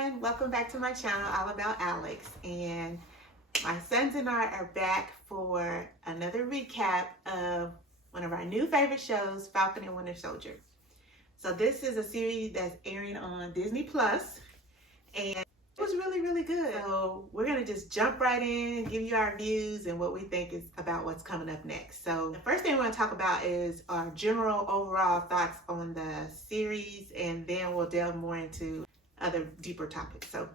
everyone, welcome back to my channel, All About Alex. And my sons and I are back for another recap of one of our new favorite shows, Falcon and Winter Soldier. So this is a series that's airing on Disney Plus, and it was really good. So we're gonna just jump right in, give you our views and what we think is about what's coming up next. So the first thing we're gonna talk about is our general overall thoughts on the series, and then we'll delve more into other deeper topics. So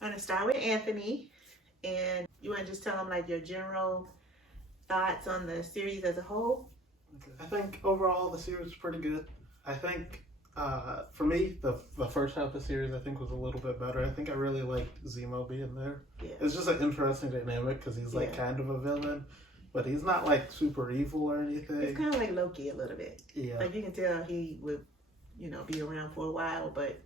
I'm gonna start with Anthony, and you wanna just tell him like your general thoughts on the series as a whole? Okay. I think overall the series is pretty good. I think for me, the first half of the series I think was a little bit better. I think I really liked Zemo being there. Yeah. It's just an interesting dynamic because he's like kind of a villain, but he's not like super evil or anything. It's kind of like Loki a little bit. Yeah. Like you can tell he would, be around for a while, but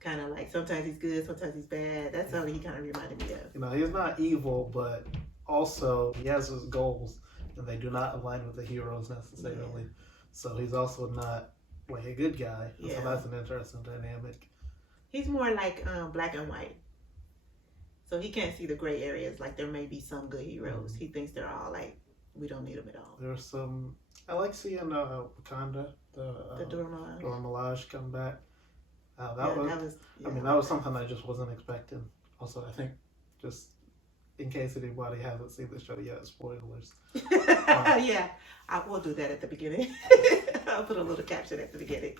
kind of like sometimes he's good, sometimes he's bad. That's how he kind of reminded me of. He's not evil, but also he has his goals, and they do not align with the heroes necessarily. Yeah. So he's also not like a good guy. Yeah. So that's an interesting dynamic. He's more like black and white. So he can't see the gray areas. Like there may be some good heroes. He thinks they're all like, we don't need them at all. There's some, I like seeing Wakanda, the Dora Milaje. Dora Milaje come back. That was something I just wasn't expecting. Also, I think just in case anybody hasn't seen the show yet, spoilers. Yeah, I will do that at the beginning. I'll put a little caption at the beginning.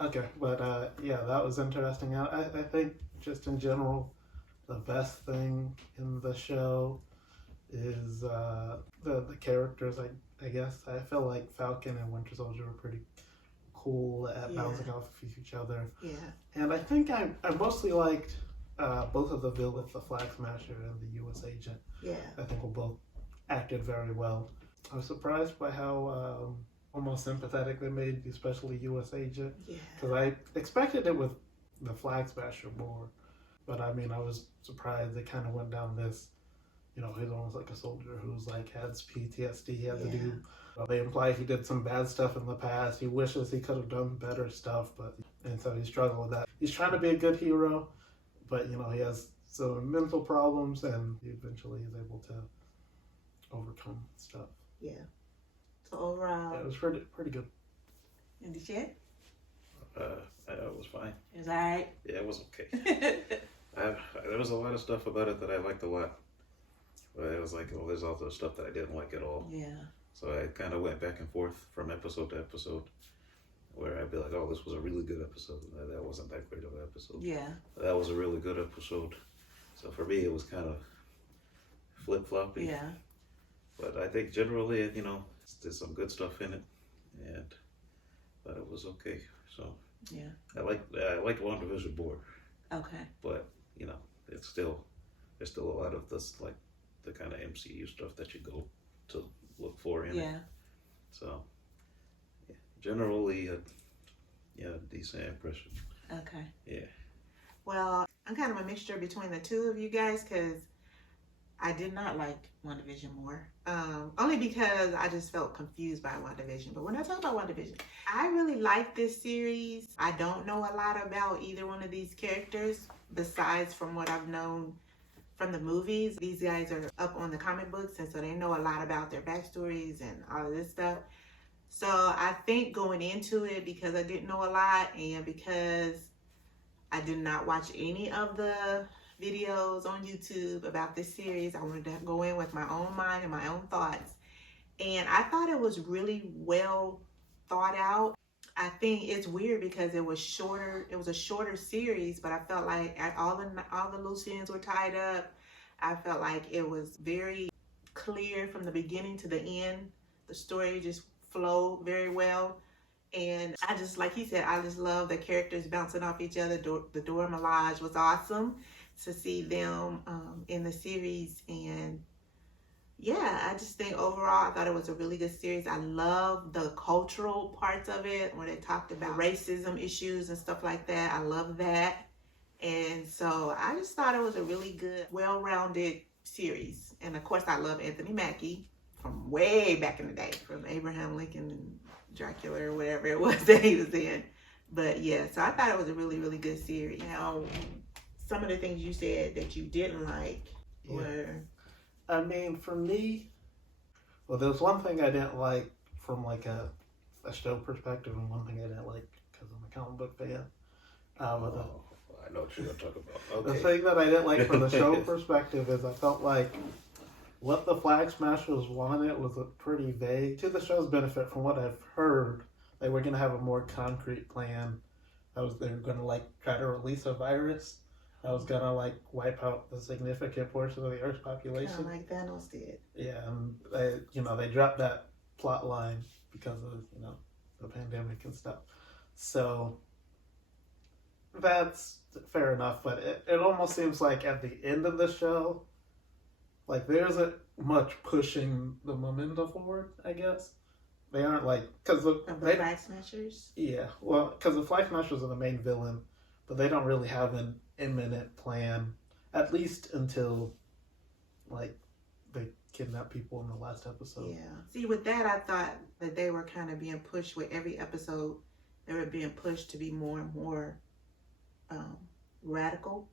Okay, but that was interesting. I think just in general, the best thing in the show is the characters. I guess I feel like Falcon and Winter Soldier were pretty cool at bouncing off of each other. Yeah, and I think I mostly liked both of the villains, the Flag Smasher and the U.S. Agent. Yeah, I think we both acted very well. I was surprised by how almost sympathetic they made, especially U.S. Agent. Yeah, because I expected it with the Flag Smasher more, but I was surprised they kind of went down this. He's almost like a soldier who's like has PTSD. He had to do. They imply he did some bad stuff in the past. He wishes he could have done better stuff, and so he's struggling with that. He's trying to be a good hero, but he has some mental problems, and he eventually is able to overcome stuff. Yeah. So overall, it was pretty good. And the shit? It was fine. It was alright? Yeah, it was okay. There was a lot of stuff about it that I liked a lot. But it was like, there's also stuff that I didn't like at all. Yeah. So I kind of went back and forth from episode to episode, where I'd be like, oh, this was a really good episode. That wasn't that great of an episode. Yeah. That was a really good episode. So for me, it was kind of flip-floppy. Yeah. But I think generally, there's some good stuff in it, but it was okay. So yeah, I liked WandaVision more. Okay. But there's still a lot of this like the kind of MCU stuff that you go to look for in it. So yeah, generally, decent impression. Okay. Yeah. Well, I'm kind of a mixture between the two of you guys because I did not like WandaVision more. Only because I just felt confused by WandaVision. But when I talk about WandaVision, I really like this series. I don't know a lot about either one of these characters besides from what I've known from the movies. These guys are up on the comic books, and so they know a lot about their backstories and all of this stuff. So I think going into it, because I didn't know a lot and because I did not watch any of the videos on YouTube about this series, I wanted to go in with my own mind and my own thoughts. And I thought it was really well thought out. I think it's weird because it was shorter. It was a shorter series, but I felt like all the loose ends were tied up. I felt like it was very clear from the beginning to the end. The story just flowed very well. And I just, like he said, I just love the characters bouncing off each other. The Dora Milaje was awesome to see them in the series. And yeah, I just think overall, I thought it was a really good series. I love the cultural parts of it where they talked about racism issues and stuff like that. I love that. And so I just thought it was a really good, well-rounded series. And of course, I love Anthony Mackie from way back in the day, from Abraham Lincoln and Dracula or whatever it was that he was in. But yeah, so I thought it was a really, really good series. Now, some of the things you said that you didn't like were. I mean, for me, well, there's one thing I didn't like from like a show perspective, and one thing I didn't like because I'm a comic book fan. I know what you're gonna talk about. The Okay. thing that I didn't like from the show perspective is I felt like what the Flag Smashers wanted was a pretty vague. To the show's benefit, from what I've heard, they were gonna have a more concrete plan. They were gonna like try to release a virus that was gonna like wipe out the significant portion of the Earth's population. Kind of like Thanos did. Yeah, and they dropped that plot line because of the pandemic and stuff. So that's fair enough, but it almost seems like at the end of the show, like there isn't much pushing the momentum forward. I guess they aren't like because the Flag Smashers. Yeah, well, because the Flag Smashers are the main villain, but they don't really have an imminent plan, at least until like they kidnap people in the last episode. Yeah. See, with that, I thought that they were kind of being pushed with every episode. They were being pushed to be more and more radical.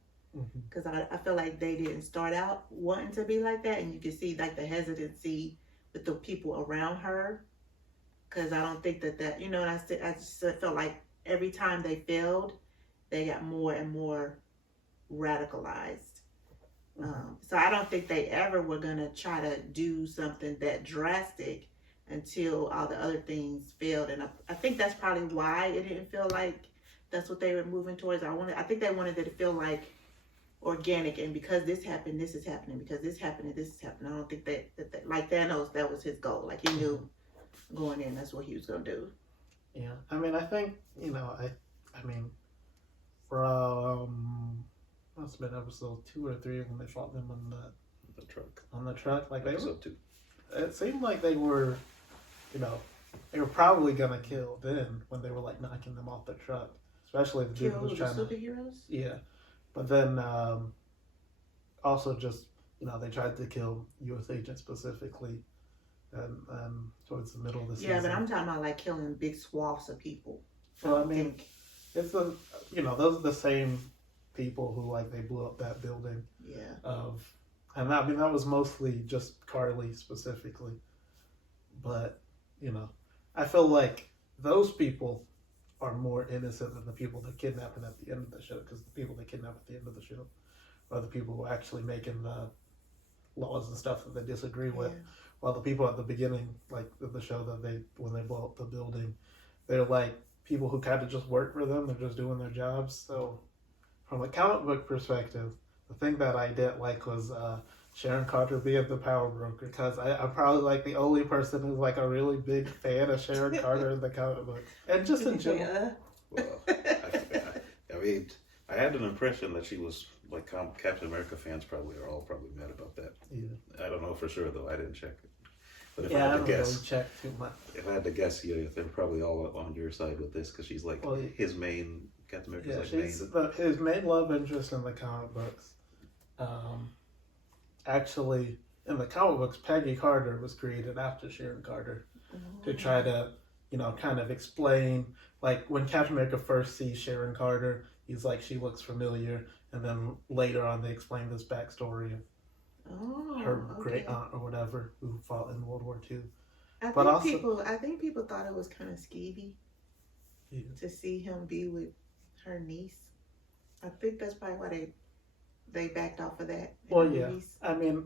Because I feel like they didn't start out wanting to be like that, and you can see like the hesitancy with the people around her. Because I don't think that and I just felt like every time they failed, they got more and more radicalized. So I don't think they ever were gonna try to do something that drastic until all the other things failed, and I think that's probably why it didn't feel like that's what they were moving towards. I think they wanted it to feel like organic, and because this happened, this is happening. Because this happened, this is happening. I don't think that like Thanos, that was his goal. Like he knew going in, that's what he was gonna do. Yeah, I mean, I think I mean, from must have been episode 2 or 3 when they fought them on The truck. the truck. Like Episode 2. It seemed like they were, they were probably gonna kill then when they were like knocking them off the truck, especially the dude who was trying to. Superheroes. Yeah, but then also just they tried to kill U.S. agents specifically, and towards the middle of the season. Yeah, but I'm talking about like killing big swaths of people. Well, I mean, it's those are the same people who like they blew up that building. Yeah. And I mean that was mostly just Carly specifically, but I feel like those people are more innocent than the people that kidnapping at the end of the show, because the people they kidnap at the end of the show are the people who are actually making the laws and stuff that they disagree with, while the people at the beginning, like of the show, when they blow up the building, they're like people who kind of just work for them. They're just doing their jobs. So from a comic book perspective, the thing that I didn't like was Sharon Carter being the power broker, because I'm probably like the only person who's like a really big fan of Sharon Carter in the comic book, and just in general. Well, I mean, I had an impression that she was like Captain America fans probably are all mad about that. Yeah. I don't know for sure though. I didn't check it. But if Yeah, I I had don't to guess, really check too much. if I had to guess, they're probably all on your side with this, because she's like his main Captain America's she's main. his main love interest in the comic books. Actually, in the comic books, Peggy Carter was created after Sharon Carter to try to, kind of explain, like when Captain America first sees Sharon Carter, he's like, she looks familiar, and then later on they explain this backstory of her great aunt or whatever who fought in World War II. I think people thought it was kind of skeevy to see him be with her niece. I think that's probably why they backed off of that. Well, yeah. I mean,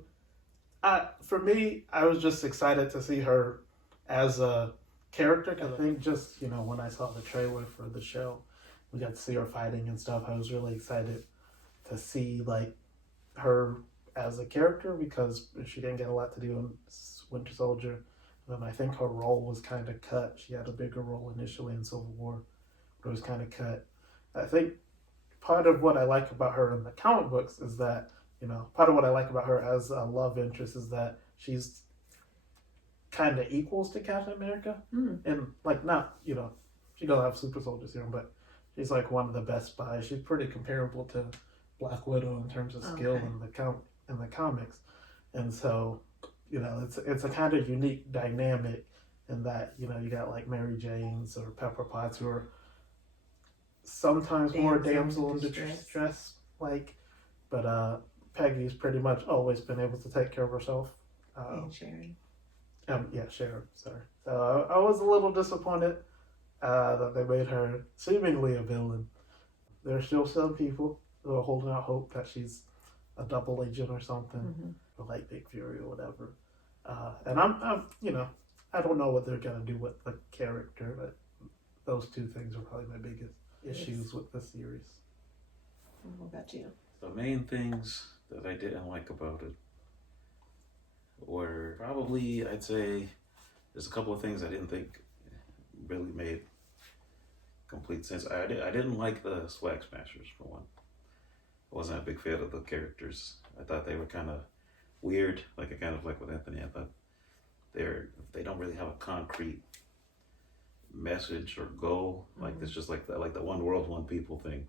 for me, I was just excited to see her as a character. I think just, when I saw the trailer for the show, we got to see her fighting and stuff. I was really excited to see, like, her as a character, because she didn't get a lot to do in Winter Soldier. And I think her role was kind of cut. She had a bigger role initially in Civil War, but it was kind of cut. I think part of what I like about her in the comic books is that, part of what I like about her as a love interest is that she's kind of equals to Captain America. And, like, not, she doesn't have super soldier serum, but she's, like, one of the best spies. She's pretty comparable to Black Widow in terms of skill in the comics. And so, it's a kind of unique dynamic in that, you got, like, Mary Janes or Pepper Potts who are sometimes more damsel in distress, like But Peggy's pretty much always been able to take care of herself. And Sharon. Sharon, sorry. So I was a little disappointed that they made her seemingly a villain. There are still some people who are holding out hope that she's a double agent or something, or like Big Fury or whatever. And I'm, I don't know what they're gonna do with the character, but those two things are probably my biggest issues with the series. What about you? The main things that I didn't like about it were probably, I'd say, there's a couple of things I didn't think really made complete sense. I didn't like the Swag Smashers, for one. I wasn't a big fan of the characters. I thought they were kind of weird, like with Anthony. I thought they don't really have a concrete message or goal. Like it's just like the one world, one people thing.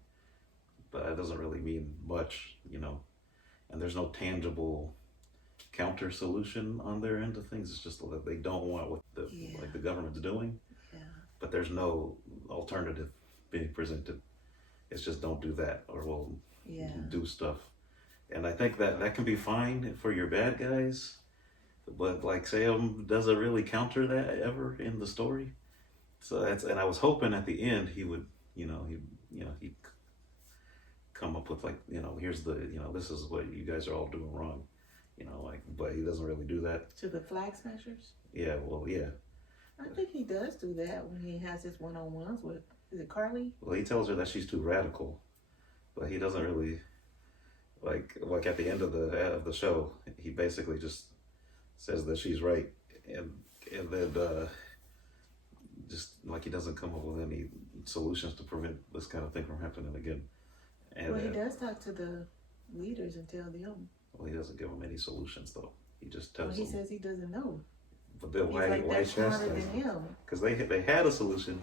But that doesn't really mean much, And there's no tangible counter solution on their end of things. It's just that they don't want what the government's doing. Yeah. But there's no alternative being presented. It's just don't do that or we'll do stuff. And I think that can be fine for your bad guys, but like Sam doesn't really counter that ever in the story. So and I was hoping at the end he would, he'd come up with here's this is what you guys are all doing wrong, but he doesn't really do that. To the Flag Smashers? Yeah, well, yeah. I think he does do that when he has his one-on-ones with, is it Carly? Well, he tells her that she's too radical, but he doesn't really, like at the end of the show, he basically just says that she's right, and then just like he doesn't come up with any solutions to prevent this kind of thing from happening again. And Well, he does talk to the leaders and tell them. Well, he doesn't give them any solutions though. He just tells Well, he them. says he doesn't know. But then He's why like, that's smarter chastise than them? him. Because they had a solution,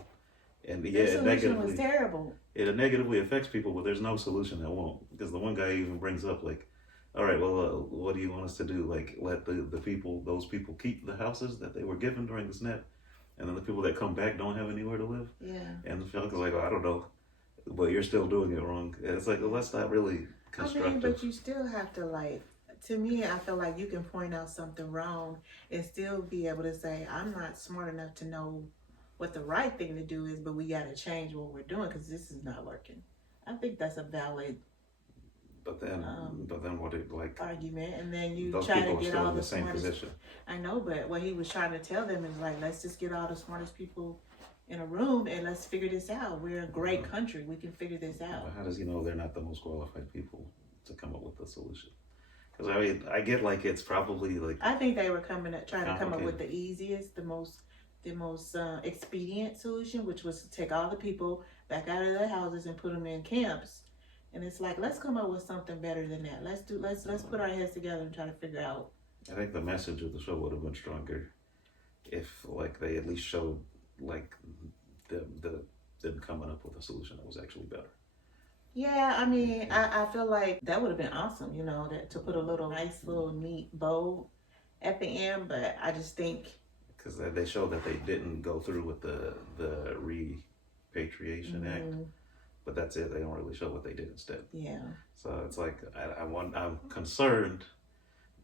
and The it solution was terrible. it negatively affects people, but there's no solution that won't. Because the one guy even brings up like, all right, well, what do you want us to do? Like, let those people keep the houses that they were given during the snap, and then the people that come back don't have anywhere to live. Yeah. And Falcon's like, I don't know, but you're still doing it wrong. And it's like, well, that's not really constructive. But you still have to to me, I feel like you can point out something wrong and still be able to say, I'm not smart enough to know what the right thing to do is, but we got to change what we're doing because this is not working. I think that's a valid But then what it argument, and then you those try people to are get still all in the the same smartest. position. I know, but what he was trying to tell them is like, let's just get all the smartest people in a room and let's figure this out. We're a great country. We can figure this out. But how does he know they're not the most qualified people to come up with the solution? Because I get like it's probably like I think they were trying to come up with complicated. the easiest, the most expedient solution, which was to take all the people back out of their houses and put them in camps. And it's like, let's come up with something better than that. Let's put our heads together and try to figure out. I think the message of the show would have been stronger if like they at least showed like them coming up with a solution that was actually better. Yeah, I mean, I feel like that would have been awesome, to put a nice little neat bow at the end. But I just think because they showed that they didn't go through with the repatriation act, but that's it. They don't really show what they did instead. Yeah. So it's like I'm concerned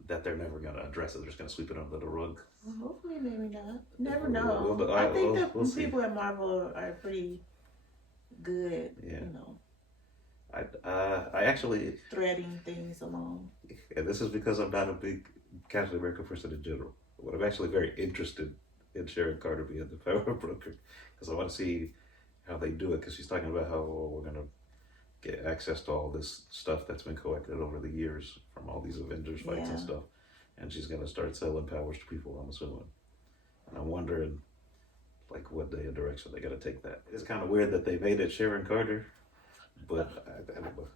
that they're never going to address it. They're just going to sweep it under the rug. Well, hopefully, maybe not. Never know. I think the people at Marvel are pretty good. Yeah. I I actually threading things along. And this is because I'm not a big Captain America person in general. But I'm actually very interested in Sharon Carter being the power broker because I want to see how they do it. Because she's talking about how we're going to get access to all this stuff that's been collected over the years from all these Avengers fights and stuff, and she's going to start selling powers to people, I'm assuming. And I'm wondering, like, what direction they got to take that. It's kind of weird that they made it Sharon Carter. But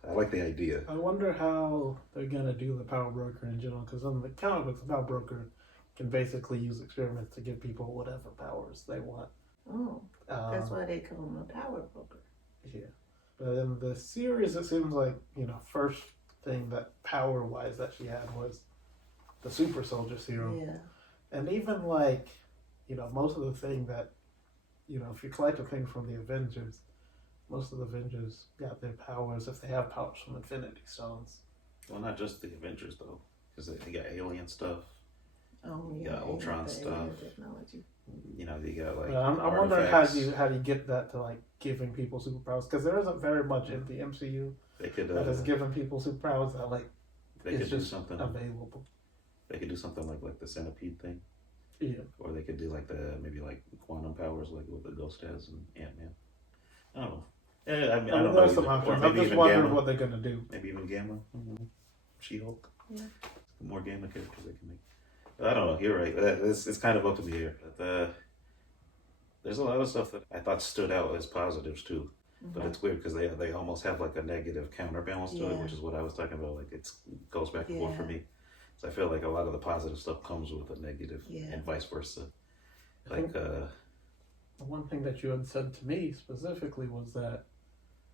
I like the idea. I wonder how they're gonna do the power broker in general, because in the comic books, the power broker can basically use experiments to give people whatever powers they want. Oh, that's why they call him a power broker. Yeah, but in the series, it seems like first thing that power-wise that she had was the super soldier serum. Yeah, and even most of the thing that if you collect a thing from the Avengers. Most of the Avengers got their powers, if they have powers, from Infinity Stones. Well, not just the Avengers though, because you got alien stuff. Oh You yeah, got Ultron stuff. technology. You know, you got like. I'm wondering how do you get that to like giving people superpowers, because there isn't very much in the MCU They could. that is giving people superpowers that like They it's could do just something. available. They could do something like the centipede thing. Yeah. Or they could do like maybe like quantum powers, like what the Ghost has and Ant-Man. I don't know. Yeah, I mean, I don't know. There's some options. I'm just wondering what they're gonna do. Maybe even Gamma. She-Hulk. Yeah. More Gamma characters they can make. I don't know. You're right. It's kind of up to me here. But, there's a lot of stuff that I thought stood out as positives too. But it's weird because they almost have like a negative counterbalance to it, which is what I was talking about. Like it goes back and forth for me. So I feel like a lot of the positive stuff comes with a negative, and vice versa. Like the one thing that you had said to me specifically was that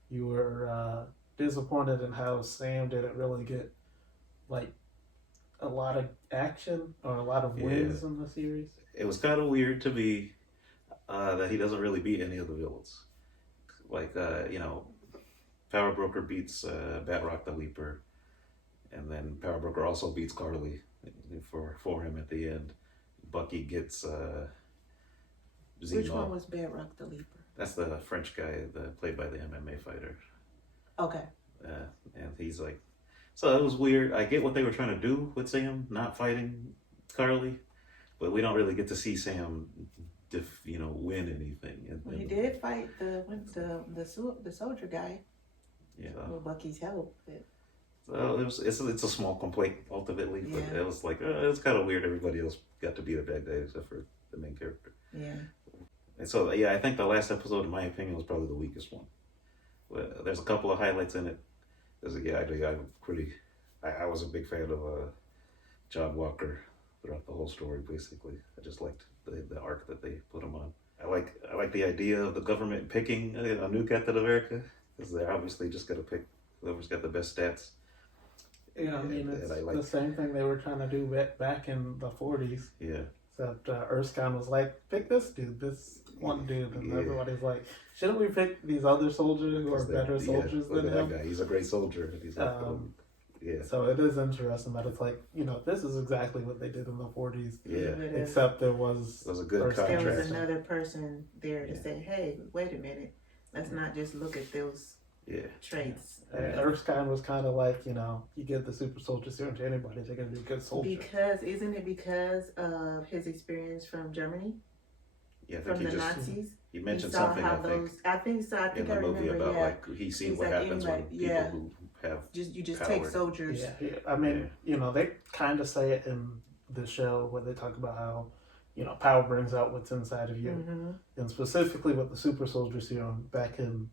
you were disappointed in how Sam didn't really get like a lot of action or a lot of wins in the series. It was kind of weird to me that he doesn't really beat any of the villains. Like you know, Power Broker beats Batroc the Leaper, and then Power Broker also beats Carly for him at the end. Bucky gets Zemo. Which one was Batroc the Leaper? That's the French guy played by the MMA fighter. Okay. And he's like, so it was weird. I get what they were trying to do with Sam not fighting Carly, but we don't really get to see Sam, win anything. Well, he did fight the soldier guy. Yeah. With Bucky's help. So it's a small complaint ultimately, but it was like it's kind of weird. Everybody else got to be the bad guy except for the main character. Yeah. And so I think the last episode, in my opinion, was probably the weakest one. Well, there's a couple of highlights in it. I was a big fan of John Walker throughout the whole story. Basically, I just liked the arc that they put him on. I like the idea of the government picking a new Captain America, because they're obviously just gonna pick whoever's got the best stats. Yeah, I mean, it's the same thing they were trying to do back in the 40s. Yeah. Except Erskine was like, pick this dude, this one dude. And everybody's like, shouldn't we pick these other soldiers who are better soldiers than him? That guy. He's a great soldier. And he's So it is interesting that it's like, this is exactly what they did in the 40s. Yeah. Except there was a good contrast. There was another person there to say, hey, wait a minute. Let's not just look at those traits. Erskine was kind of like, you give the super soldier serum to anybody, they're going to be a good soldier. Isn't it because of his experience from Germany? Yeah, from the Nazis? He mentioned something, I think so. I think in the movie about like he's seen what happens when people who have you just power. take soldiers. Yeah. I mean, they kind of say it in the show where they talk about how power brings out what's inside of you, and specifically with the super soldier serum back in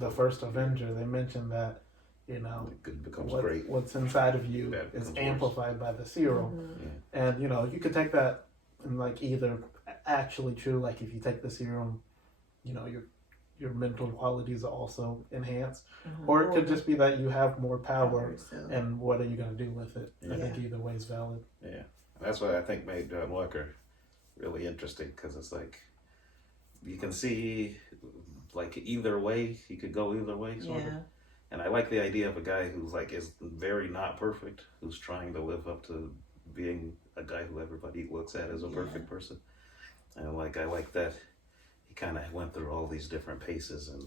the first Avenger, they mentioned that what's inside of you is amplified by the serum, and you could take that and like either actually true, like if you take the serum, your mental qualities are also enhanced, or it could just be that you have more power, and what are you going to do with it? I think either way is valid. Yeah, that's what I think made John Walker really interesting, because it's like you can see like either way, he could go either way sort of. And I like the idea of a guy who's like is very not perfect, who's trying to live up to being a guy who everybody looks at as a perfect person. And I like that he kind of went through all these different paces, and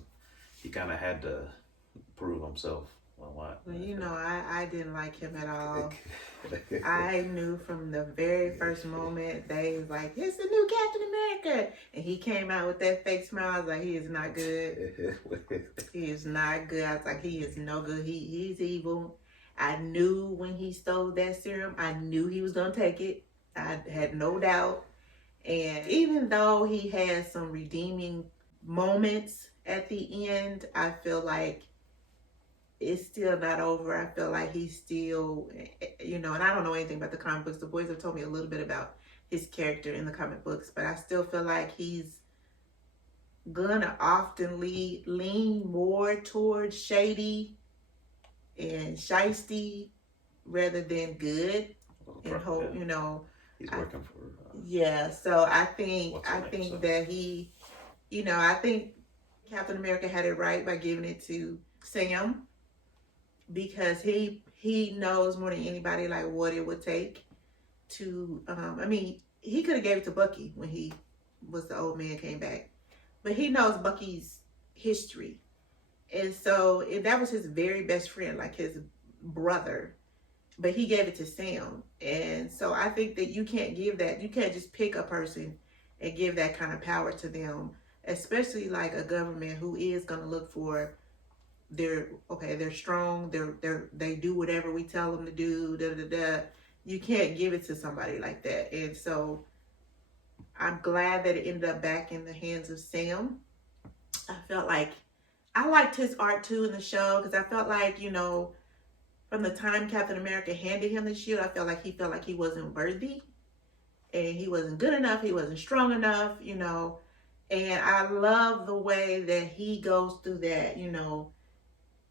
he kind of had to prove himself a lot. Well, I didn't like him at all. I knew from the very first moment they was like, it's the new Captain America. And he came out with that fake smile. I was like, he is not good. He is not good. I was like, he is no good. He's evil. I knew when he stole that serum, I knew he was going to take it. I had no doubt. And even though he had some redeeming moments at the end, I feel like it's still not over. I feel like he's still, and I don't know anything about the comic books. The boys have told me a little bit about his character in the comic books, but I still feel like he's gonna often lean more towards shady and shiesty rather than good. And hope, he's working for. So I think that he, I think Captain America had it right by giving it to Sam. because he knows more than anybody like what it would take to. I mean, he could have gave it to Bucky when he was the old man came back, but he knows Bucky's history, and so that was his very best friend, like his brother. But he gave it to Sam, and so I think that you can't give that. You can't just pick a person and give that kind of power to them, especially like a government who is going to look for they're strong, they do whatever we tell them to do, you can't give it to somebody like that. And so I'm glad that it ended up back in the hands of Sam. I felt like I liked his art too in the show, because I felt like, from the time Captain America handed him the shield, I felt like he wasn't worthy, and he wasn't good enough, he wasn't strong enough, and I love the way that he goes through that,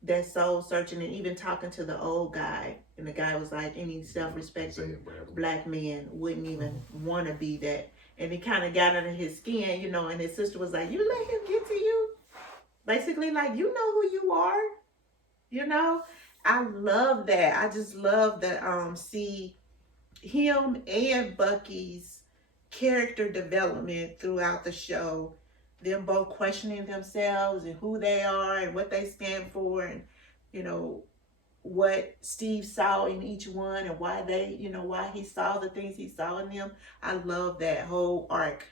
that soul searching, and even talking to the old guy, and the guy was like, any self-respecting black man wouldn't even want to be that, and he kind of got under his skin, and his sister was like, you let him get to you, basically like, you know who you are, I love that. I just love that see him and Bucky's character development throughout the show, them both questioning themselves and who they are and what they stand for, and what Steve saw in each one, and why they, why he saw the things he saw in them. I love that whole arc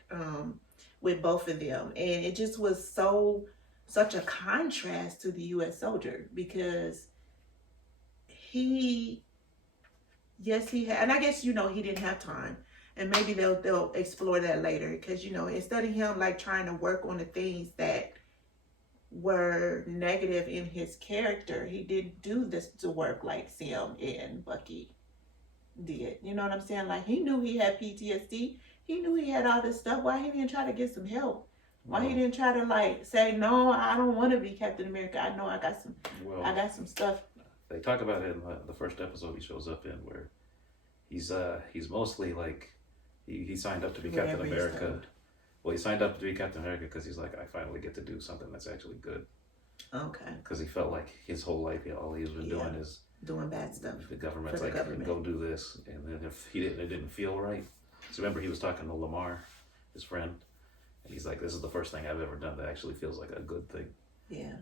with both of them, and it just was such a contrast to the U.S. soldier, because he had, and I guess he didn't have time, and maybe they'll explore that later, because instead of him like trying to work on the things that were negative in his character, he didn't do this to work like Sam and Bucky did. You know what I'm saying? Like, he knew he had PTSD, he knew he had all this stuff. Why he didn't try to get some help? Why he didn't try to like say, no, I don't want to be Captain America, I know I got some stuff. They talk about it in the first episode he shows up in, where he's mostly like he signed up to be Captain America. Well, he signed up to be Captain America because he's like, I finally get to do something that's actually good. Okay. Because he felt like his whole life, all he's been doing is doing bad stuff. The government's like, go do this, and then if it didn't feel right. So remember, he was talking to Lamar, his friend, and he's like, this is the first thing I've ever done that actually feels like a good thing. Yeah.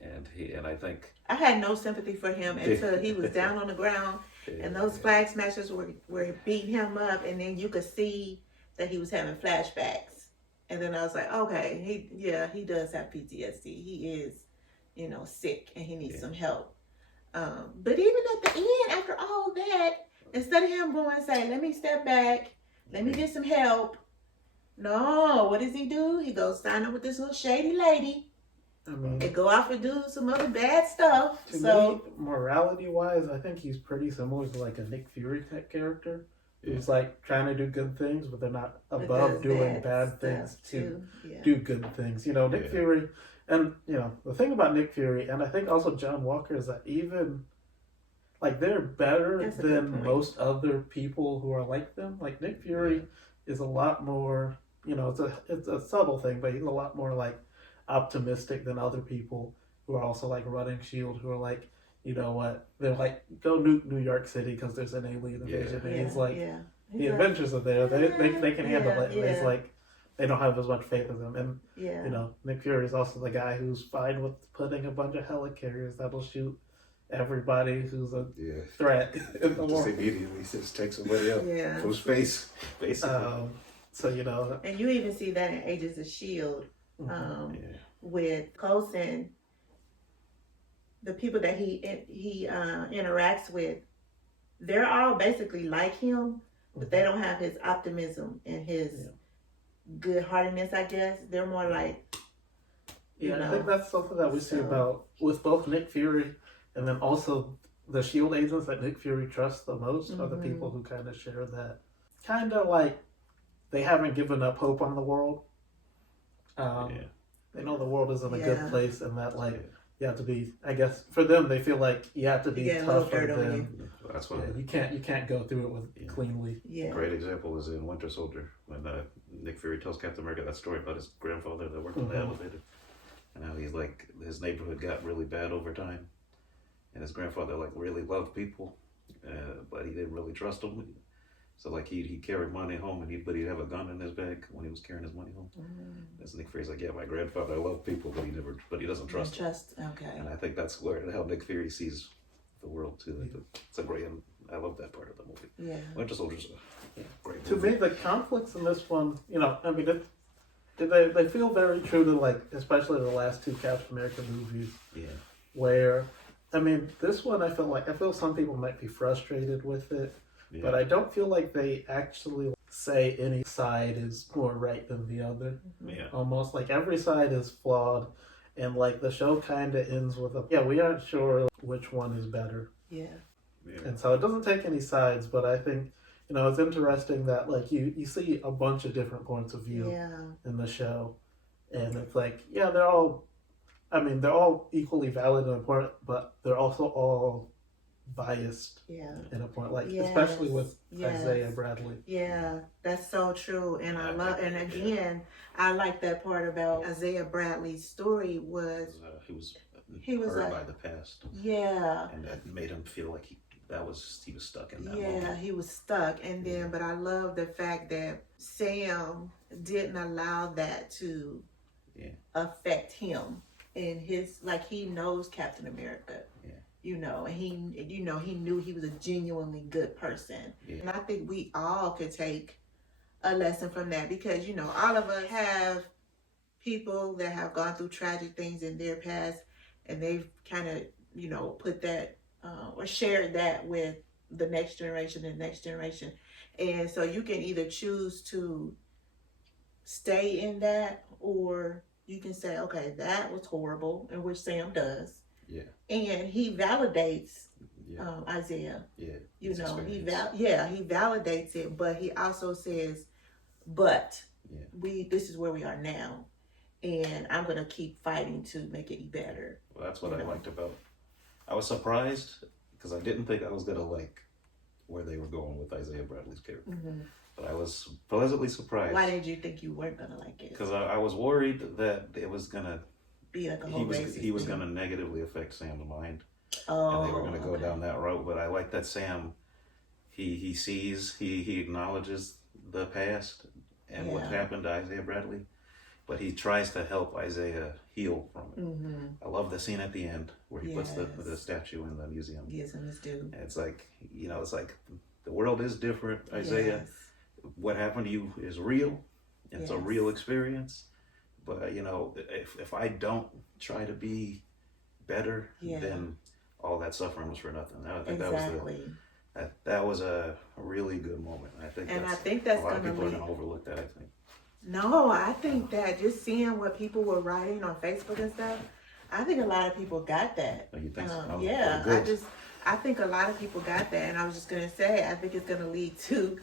And I think I had no sympathy for him until he was down on the ground, and those flag smashers were beating him up, and then you could see that he was having flashbacks, and then I was like, okay, he does have PTSD. He is, sick, and he needs some help. But even at the end, after all that, instead of him going and saying, let me step back, let me get some help, no, what does he do? He goes sign up with this little shady lady. And go off and do some other bad stuff. To me, morality-wise, I think he's pretty similar to like a Nick Fury type character. Who's like trying to do good things, but they're not above doing bad things to do good things. Nick Fury, and the thing about Nick Fury, and I think also John Walker, is that even like they're better than most other people who are like them. Like Nick Fury is a lot more, it's a subtle thing, but he's a lot more like optimistic than other people who are also like running S.H.I.E.L.D., who are like, you know what, they're like, go nuke New York City because there's an alien invasion. And he's like, the Avengers are there, they can handle it. And he's like, they don't have as much faith in them. And Nick Fury is also the guy who's fine with putting a bunch of helicarriers that'll shoot everybody who's a threat in the world. Just immediately just take somebody out from space, basically. And you even see that in Agents of S.H.I.E.L.D. With Coulson, the people that he interacts with, they're all basically like him, but they don't have his optimism and his good-heartedness, I guess. They're more like, I think that's something that we see about with both Nick Fury and then also the S.H.I.E.L.D. agents that Nick Fury trusts the most are the people who kind of share that. Kind of like they haven't given up hope on the world. They know the world is in a good place, and that you have to be, I guess for them they feel like you have to be tougher than that's why you can't go through it with cleanly. Great example is in Winter Soldier when Nick Fury tells Captain America that story about his grandfather that worked on the elevator, and how he's like, his neighborhood got really bad over time, and his grandfather like really loved people, but he didn't really trust them. So like he'd carry money home, but he'd have a gun in his bag when he was carrying his money home. That's Nick Fury's like, yeah, my grandfather loved people, but he doesn't trust them. Okay. And I think that's how Nick Fury sees the world too. It's a great, I love that part of the movie. Yeah. Winter Soldier's a great To movie. me, the conflicts in this one, I mean, they feel very true to, like, especially the last two Captain America movies. Yeah. Where, I mean, this one I feel some people might be frustrated with it, Yeah. but I don't feel like they actually say any side is more right than the other. Yeah. Almost like every side is flawed, and like the show kind of ends with we aren't sure which one is better. Yeah. Yeah. And so it doesn't take any sides, but I think, it's interesting that like you see a bunch of different points of view in the show. And it's like, they're all equally valid and important, but they're also all biased in a point, like especially with Isaiah Bradley. Yeah, that's so true. And I love, and again, I like that part about Isaiah Bradley's story was he was hurt by the past. Yeah. And that made him feel like he was stuck in that Yeah, moment. he was stuck. And then, but I love the fact that Sam didn't allow that to affect him in his, like, he knows Captain America. And he knew he was a genuinely good person. And I think we all could take a lesson from that because, all of us have people that have gone through tragic things in their past and they've kind of, put that or shared that with the next generation and next generation. And so you can either choose to stay in that or you can say, okay, that was horrible, and which Sam does. Yeah. And he validates Isaiah. Yeah. He validates it, but he also says, but this is where we are now, and I'm gonna keep fighting to make it better. Well, that's what I liked about. I was surprised because I didn't think I was gonna like where they were going with Isaiah Bradley's character. But I was pleasantly surprised. Why did you think you weren't gonna like it? Because I was worried that it was gonna be like a whole he was gonna negatively affect Sam's mind. Oh, and they were gonna go down that route. But I like that Sam, he sees, he acknowledges the past and what happened to Isaiah Bradley, but he tries to help Isaiah heal from it. I love the scene at the end where he puts the statue in the museum. Gives him his due. And it's like, the world is different, Isaiah. Yes. What happened to you is real. It's a real experience. But, if I don't try to be better, then all that suffering was for nothing. I think that was a really good moment. I think that's a lot of people are going to overlook that, I think. No, I think that just seeing what people were writing on Facebook and stuff, I think a lot of people got that. Oh, you think so? Yeah, I think a lot of people got that, and I was just gonna say, I think it's gonna lead to,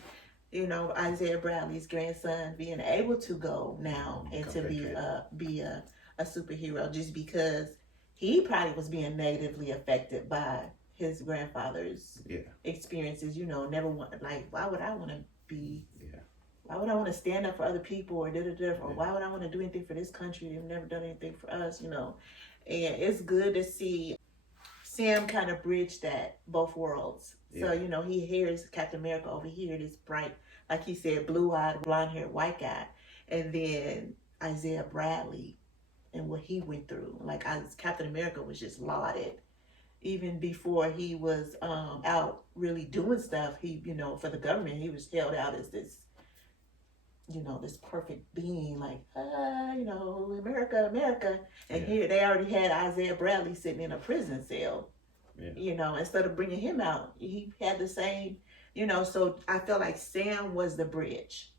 Isaiah Bradley's grandson being able to go now and to be a superhero, just because he probably was being negatively affected by his grandfather's experiences. Never want, like, why would I want to be? Why would I want to stand up for other people or or why would I want to do anything for this country? They've never done anything for us, And it's good to see Sam kind of bridge that, both worlds. So, he hears Captain America over here, this bright, like he said, blue-eyed, blonde-haired white guy. And then Isaiah Bradley and what he went through. Like, Captain America was just lauded. Even before he was out really doing stuff, he, for the government, he was held out as this, this perfect being, like, America, America. And here they already had Isaiah Bradley sitting in a prison cell. Instead of bringing him out, he had the same, so I felt like Sam was the bridge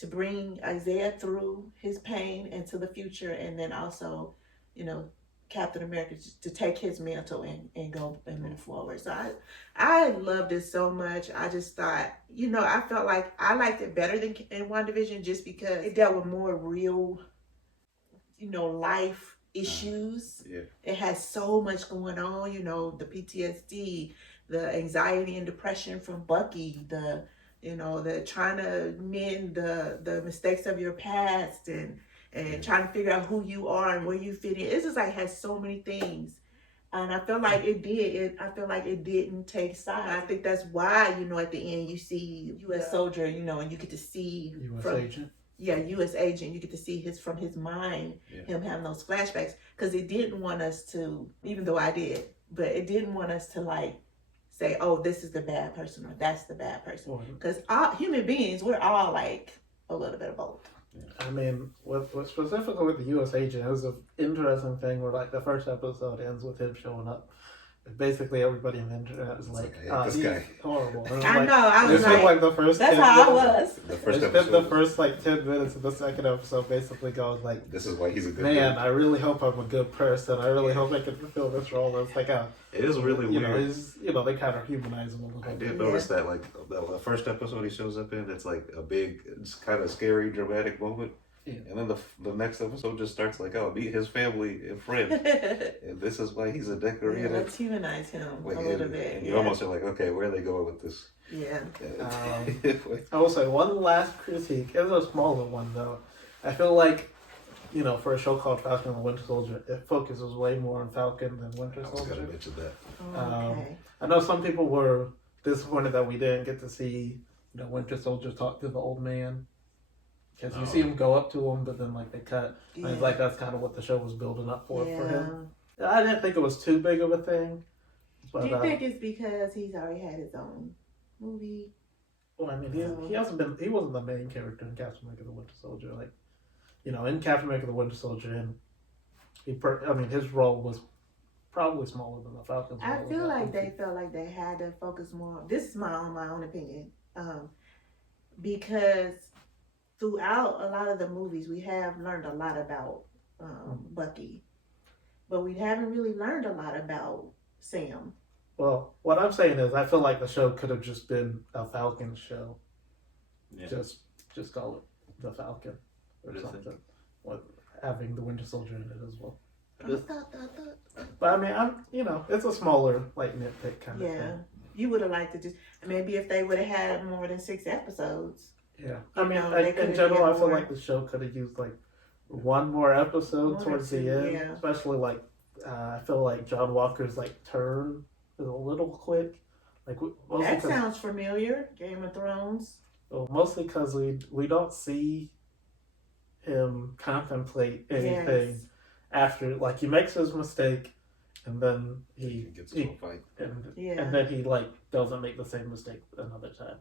to bring Isaiah through his pain into the future, and then also, Captain America to take his mantle and go and move forward. So I loved it so much. I just thought, I felt like I liked it better than in WandaVision just because it dealt with more real, life issues. It has so much going on, the PTSD, the anxiety and depression from Bucky, the trying to mend the mistakes of your past and trying to figure out who you are and where you fit in. It's just like has so many things And I feel like it did. I feel like it didn't take sides. I think that's why, at the end you see U.S. soldier, and you get to see U.S. from agent. yeah, U.S. agent. You get to see from his mind, him having those flashbacks, because it didn't want us to, even though I did, but it didn't want us to like say, oh, this is the bad person or that's the bad person, because all human beings, we're all like a little bit of both. I mean, with specifically with the U.S. agent, it was an interesting thing where like the first episode ends with him showing up. Basically, everybody on the internet is like, this he's guy horrible. I know. I was like the first. That's how I was. The first spent episode. the first like 10 minutes of the second episode basically going like, This is why he's a good man. dude. I really hope I'm a good person. I really hope I can fulfill this role. It's like It is really weird. he's they kind of humanize him a little I bit. did notice that, like, the first episode he shows up in, it's like a big, it's kind of scary, dramatic moment. Yeah. And then the next episode just starts like, oh, meet his family and friends. And this is why he's a decorator. Let's humanize him Like, a little bit. And you almost are like, okay, where are they going with this? Yeah. I will say one last critique. It's a smaller one though. I feel like, for a show called Falcon the Winter Soldier, it focuses way more on Falcon than Winter I was Soldier. going to mention that. Okay. I know some people were disappointed that we didn't get to see, Winter Soldier talk to the old man. Because you see him go up to him, but then like they cut. And it's like that's kind of what the show was building up for him. I didn't think it was too big of a thing. But, Do you think it's because he's already had his own movie? Well, I mean, he wasn't the main character in Captain America: The Winter Soldier. Like, in Captain America: The Winter Soldier, and his role was probably smaller than the Falcon's. I feel like they felt like they had to focus more. This is my own opinion, because throughout a lot of the movies, we have learned a lot about Bucky, but we haven't really learned a lot about Sam. Well, what I'm saying is, I feel like the show could have just been a Falcon show. Yeah. Just call it the Falcon or something. With having the Winter Soldier in it as well. But I mean, it's a smaller like nitpick kind of thing. You would have liked to just maybe if they would have had more than 6 episodes. Yeah, I mean, in general, I feel like the show could have used like one more episode towards the end, especially like I feel like John Walker's like turn is a little quick. Like that sounds familiar. Game of Thrones. Well, mostly because we don't see him contemplate anything after. Like he makes his mistake, and then he gets into a fight, and then he like doesn't make the same mistake another time.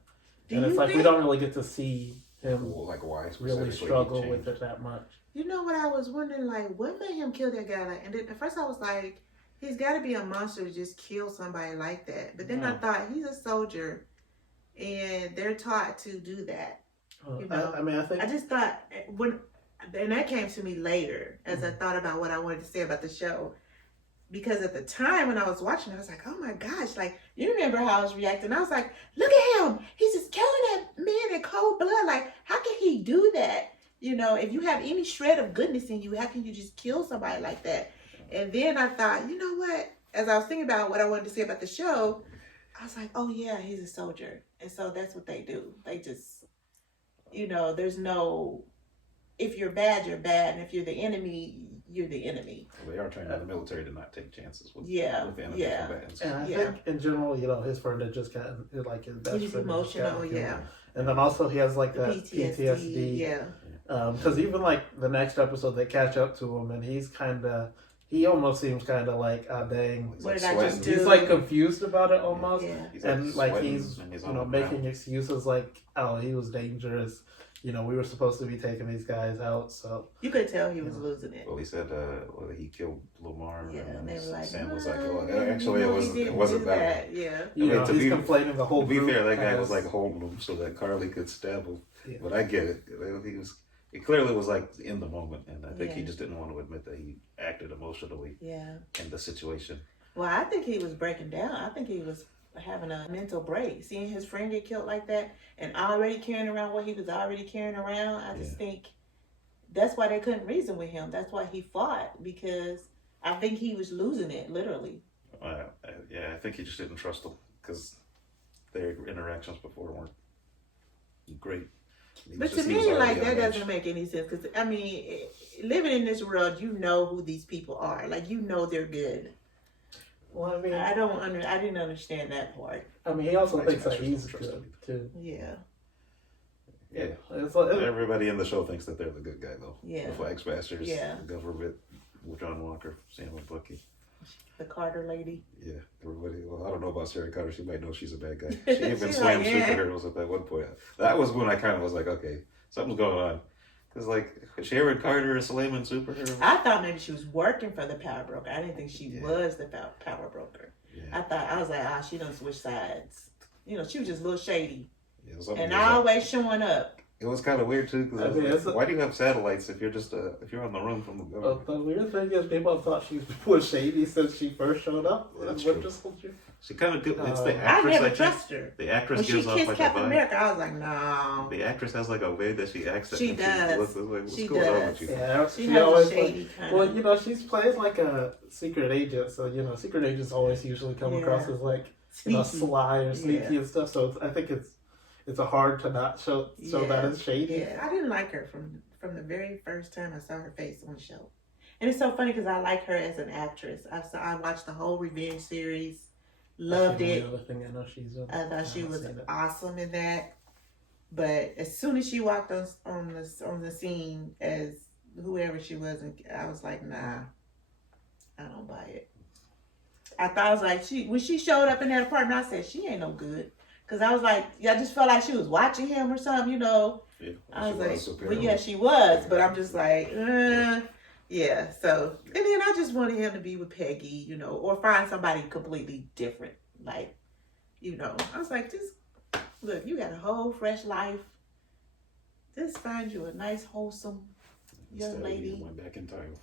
And it's like we don't really get to see him like why really struggle with it that much. You know what I was wondering? Like, what made him kill that guy? Like, and then at first I was like, he's got to be a monster to just kill somebody like that. But then I thought he's a soldier, and they're taught to do that. I just thought and that came to me later as I thought about what I wanted to say about the show. Because at the time when I was watching, I was like, oh my gosh, like, you remember how I was reacting. I was like, look at him. He's just killing that man in cold blood. Like, how can he do that? If you have any shred of goodness in you, how can you just kill somebody like that? And then I thought, you know what? As I was thinking about what I wanted to say about the show, I was like, oh yeah, he's a soldier. And so that's what they do. They just, there's no, if you're bad, you're bad. And if you're the enemy, you're the enemy. Well, they are trained in the military to not take chances with the enemy combatants. And I think in general, his friend had just gotten like his best He's friend. emotional, And then also he has like that PTSD. Because even like the next episode, they catch up to him, and he almost seems kind of like, dang, what did I just do? He's like confused about it almost, and like he's making excuses like, oh, he was dangerous. We were supposed to be taking these guys out, so you could tell he was losing it. Well, he said he killed Lamar, and they were like, Sam was like, well, actually, it wasn't that. Yeah, he's complaining the whole. To be fair, that guy was like holding him so that Carly could stab him. Yeah. But I get it. It clearly was like in the moment, and I think he just didn't want to admit that he acted emotionally. In the situation. Well, I think he was breaking down. I think he was having a mental break, seeing his friend get killed like that, and already carrying around what he was already carrying around. I just think that's why they couldn't reason with him. That's why he fought, because I think he was losing it, literally. I think he just didn't trust them because their interactions before weren't great. But to me, like, that doesn't make any sense, because I mean, living in this world, you know who these people are. Like, they're good. Well, I mean, I didn't understand that part. I mean, he also Vice thinks that Masters he's don't trust good him. too. Yeah. Yeah. It's like, Everybody in the show thinks that they're the good guy, though. Yeah. The Flag Smashers, Yeah. the government, John Walker, Sam and Bucky. The Carter lady. Yeah, everybody. Well, I don't know about Sarah Carter. She might know she's a bad guy. She even She's slammed like, yeah. superheroes at that one point. That was when I kind of was like, okay, something's going on. Because, like, Sharon Carter is slamming superheroes. I thought maybe she was working for the power broker. I didn't think she Yeah. was the power broker. Yeah. I was like, she done switch sides. You know, she was just a little shady. Yeah, something And was up. always showing up. It was kind of weird, too. Because I mean, why do you have satellites if you're just if you're on the run from the government? the weird thing is, people have thought she was shady since she first showed up. Well, that's in true. Winter Soldier. She kind of it's the I actress. never I think. trusted her. The actress When she gives off kissed like Captain a vibe. America, I was like, no. The actress has like a way that she acts. She does. Looks like, what's She going on does. with you? Yeah, She has always a shady kind well, of. you know, she's plays like a secret agent, so you know, secret agents always usually come Yeah. across as like Sneaky. sly or sneaky Yeah. and stuff. So I think it's a hard to not show that Yeah. as shady. Yeah, I didn't like her from the very first time I saw her face on the show. And it's so funny because I like her as an actress. I watched the whole Revenge series, loved That's the it. only other thing I know she's in. I thought she haven't was seen it. awesome in that. But as soon as she walked on the scene as whoever she was, I was like, nah, I don't buy it. I thought I was like when she showed up in that apartment, I said she ain't no good. Cause I was like, I just felt like she was watching him or something, you know. Yeah, I was like, super well, hero. yeah, she was, but I'm just like, yeah. So, and then I just wanted him to be with Peggy, you know, or find somebody completely different. Like, you know, I was like, just look, you got a whole fresh life. Just find you a nice, wholesome young Instead, lady. he went back in time.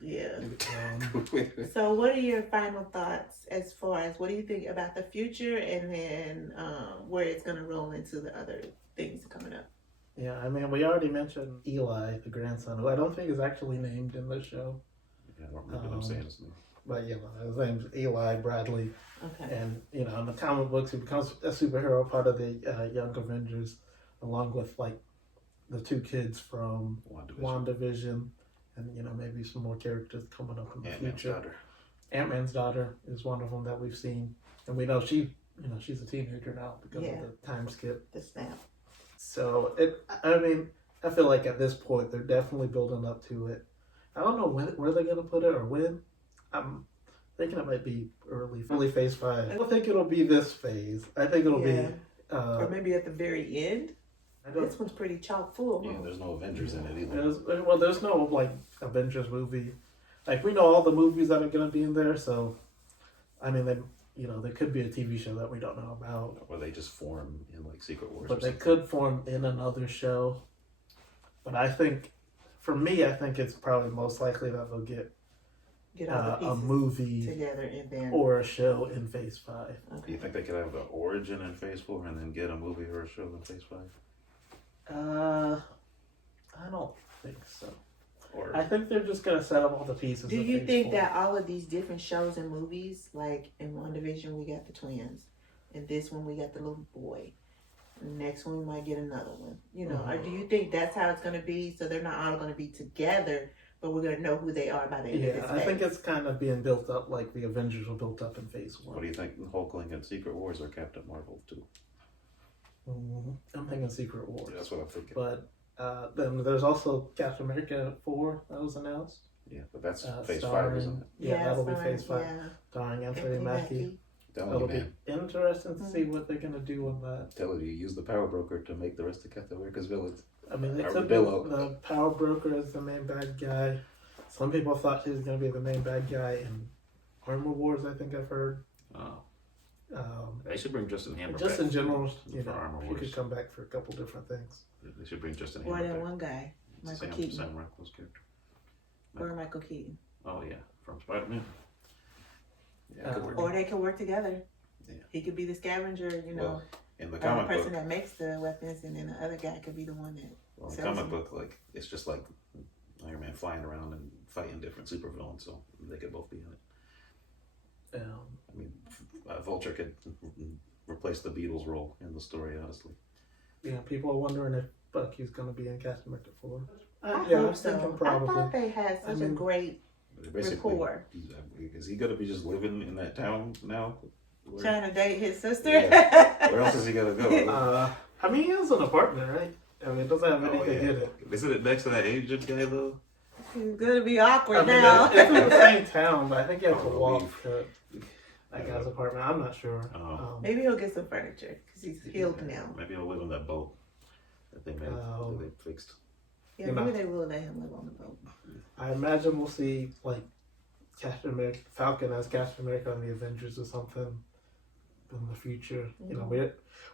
Yeah. Um, So, what are your final thoughts as far as what do you think about the future, and then where it's gonna roll into the other things coming up? yeah, I mean, we already mentioned Eli, the grandson, who I don't think is actually named in the show. Yeah, I don't remember them saying his name. But you know, his name's Eli Bradley, Okay. and you know, in the comic books, he becomes a superhero, part of the Young Avengers, along with like the two kids from WandaVision, and you know, maybe some more characters coming up in the future. Daughter. Ant-Man's daughter is one of them that we've seen, and we know she's a teenager now because Yeah. of the time skip. The snap. So I mean, I feel like at this point they're definitely building up to it. I don't know where they're gonna put it or when. I'm thinking it might be early phase 5. I don't think it'll be this phase. I think it'll be. Or maybe at the very end. I don't. This one's pretty chock full. Yeah, there's no Avengers in it either. There's no like Avengers movie. Like we know all the movies that are gonna be in there, so I mean, there could be a TV show that we don't know about. Or they just form in like Secret Wars. But they could form in another show. But I think, for me, it's probably most likely that they'll get all the a pieces movie together and then. or a show in Phase 5. Do you think they could have the origin in Phase 4 and then get a movie or a show in Phase 5? I don't think so. Or I think they're just gonna set up all the pieces. Do of you Phase think 4. that all of these different shows and movies, like in one division we got the twins, and this one we got the little boy, and the next one we might get another one, you know? Or do you think that's how it's gonna be? So they're not all gonna be together, but we're gonna know who they are by the end of this Yeah, I think phase? it's kind of being built up like the Avengers were built up in Phase 1. what do you think? Hulkling and Secret Wars or Captain Marvel too? I'm thinking Secret Wars. Yeah, that's what I'm thinking. But then there's also Captain America 4 that was announced. Yeah, but that's Phase 5, starring- isn't it? Yeah, that'll be sorry, Phase 5. yeah. Starring Anthony Mackie. Telling That'll you, man. be interesting to see what they're gonna do on that. Telling you, use the power broker to make the rest of Captain America's villains. I mean, they Or took Billo. the Power Broker as the main bad guy. Some people thought he was gonna be the main bad guy in Armor Wars. I think I've heard. Oh, they should bring Justin Hammer Just back in general, for Armor he Wars. could come back for a couple different things. They should bring Justin Or Hammer that back. one guy, Michael Sam Keaton. Rockwell's character. Or Michael Keaton. Oh yeah, from Spider-Man. Yeah, it could work. Or they could work together. Yeah. He could be the scavenger, you know, Well, in the or the comic person book, that makes the weapons, and then the other guy could be the one that. in the sells comic them. book, like it's just like Iron Man flying around and fighting different supervillains, so they could both be in it. I mean, Vulture could replace the Beatles' role in the story, honestly. People are wondering if Bucky's gonna be in Captain America 4. I Yeah, hope I'm so. thinking I probably. thought they had such a great rapport. Is he gonna be just living in that town now? Trying to date his sister. Yeah. Where else is he gonna go? I mean, he has an apartment, right? I mean, it doesn't have anything in it. Isn't it next to that Asian guy though? It's gonna be awkward I mean, now. it's in the same town, but I think you have to walk Leave. to that guy's apartment. I'm not sure. Maybe he'll get some furniture because he's healed now. Maybe he'll live on that boat that they made, that they fixed. Yeah, You maybe know. they will let him live on the boat. I imagine we'll see like Captain America, Falcon as Captain America on the Avengers or something in the future. You know,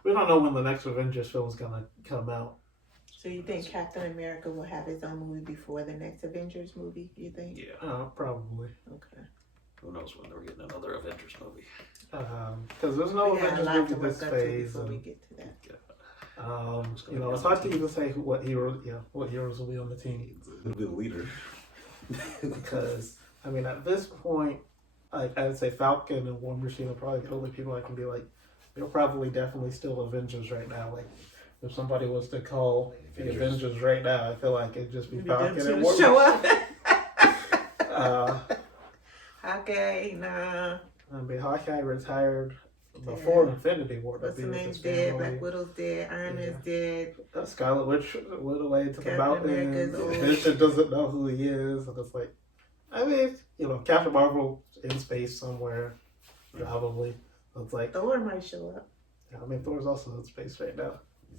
we don't know when the next Avengers film is gonna come out. So you think Captain America will have his own movie before the next Avengers movie? You think? Yeah. Probably. Okay. Who knows when they're getting another Avengers movie? Because there's no We got a Avengers lot movie to this work up to phase, before we and get to that. you know, it's hard to even say what heroes will be on the team. The new leader. Because I mean, at this point, like I'd say Falcon and War Machine are probably the only people I can be like, they're probably definitely still Avengers right now. Like if somebody was to call the Avengers right now, I feel like it'd just be Maybe Falcon them and two War show Machine. up. Okay, nah. I mean, Hawkeye retired before Yeah. Infinity War. What's to the be with name's his dead? family. Black Widow's dead. Iron Man's dead. Scarlet Witch went away to the Captain mountains. America's old. Vision doesn't know who he is, and it's like, I mean, you know, Captain Marvel in space somewhere, probably. It's like, Thor might show up. I mean, Thor's also in space right now.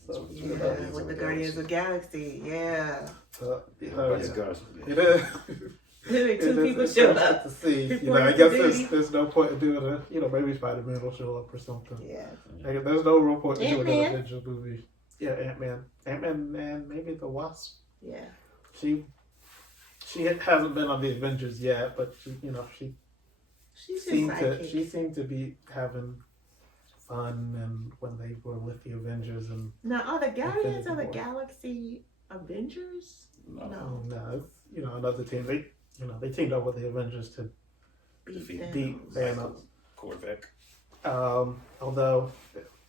So, That's you what know, Yeah, with the Guardians of the Galaxy. Yeah. you know, That's guys. it is. Literally two people it's showed interesting up. to see. You know, Reporting I guess for duty. there's no point in doing a, you know, maybe Spider-Man will show up or something. Yeah. Like, there's no real point in doing an Ant-Man. Avengers movie. Yeah, Ant-Man and maybe the Wasp. Yeah. She hasn't been on the Avengers yet, but she, you know, she She's his seemed sidekick. to be having fun, and when they were with the Avengers, and Now, are the Guardians Infinity of the War. Galaxy Avengers? No. it's, you know, another team. They teamed up with the Avengers to Beat beat them. Thanos. Corvette. Although,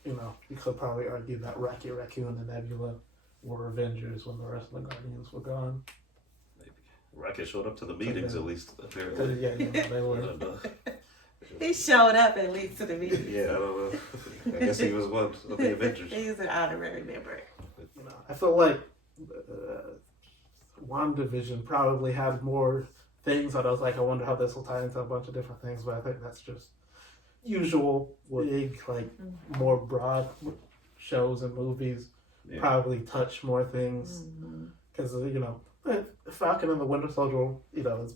you know, you could probably argue that Rocket Raccoon and Nebula were Avengers when the rest of the Guardians were gone. Maybe. Rocket showed up to the meetings at least, apparently. Yeah, you know, they were. And, He showed up at least to the meeting. yeah, I don't know. I guess he was one of the Avengers. He's an honorary member. You know, I feel like WandaVision probably had more things that I was like, I wonder how this will tie into a bunch of different things, but I think that's just usual big, like more broad shows and movies Yeah. probably touch more things because you know, Falcon and the Winter Soldier, you know, is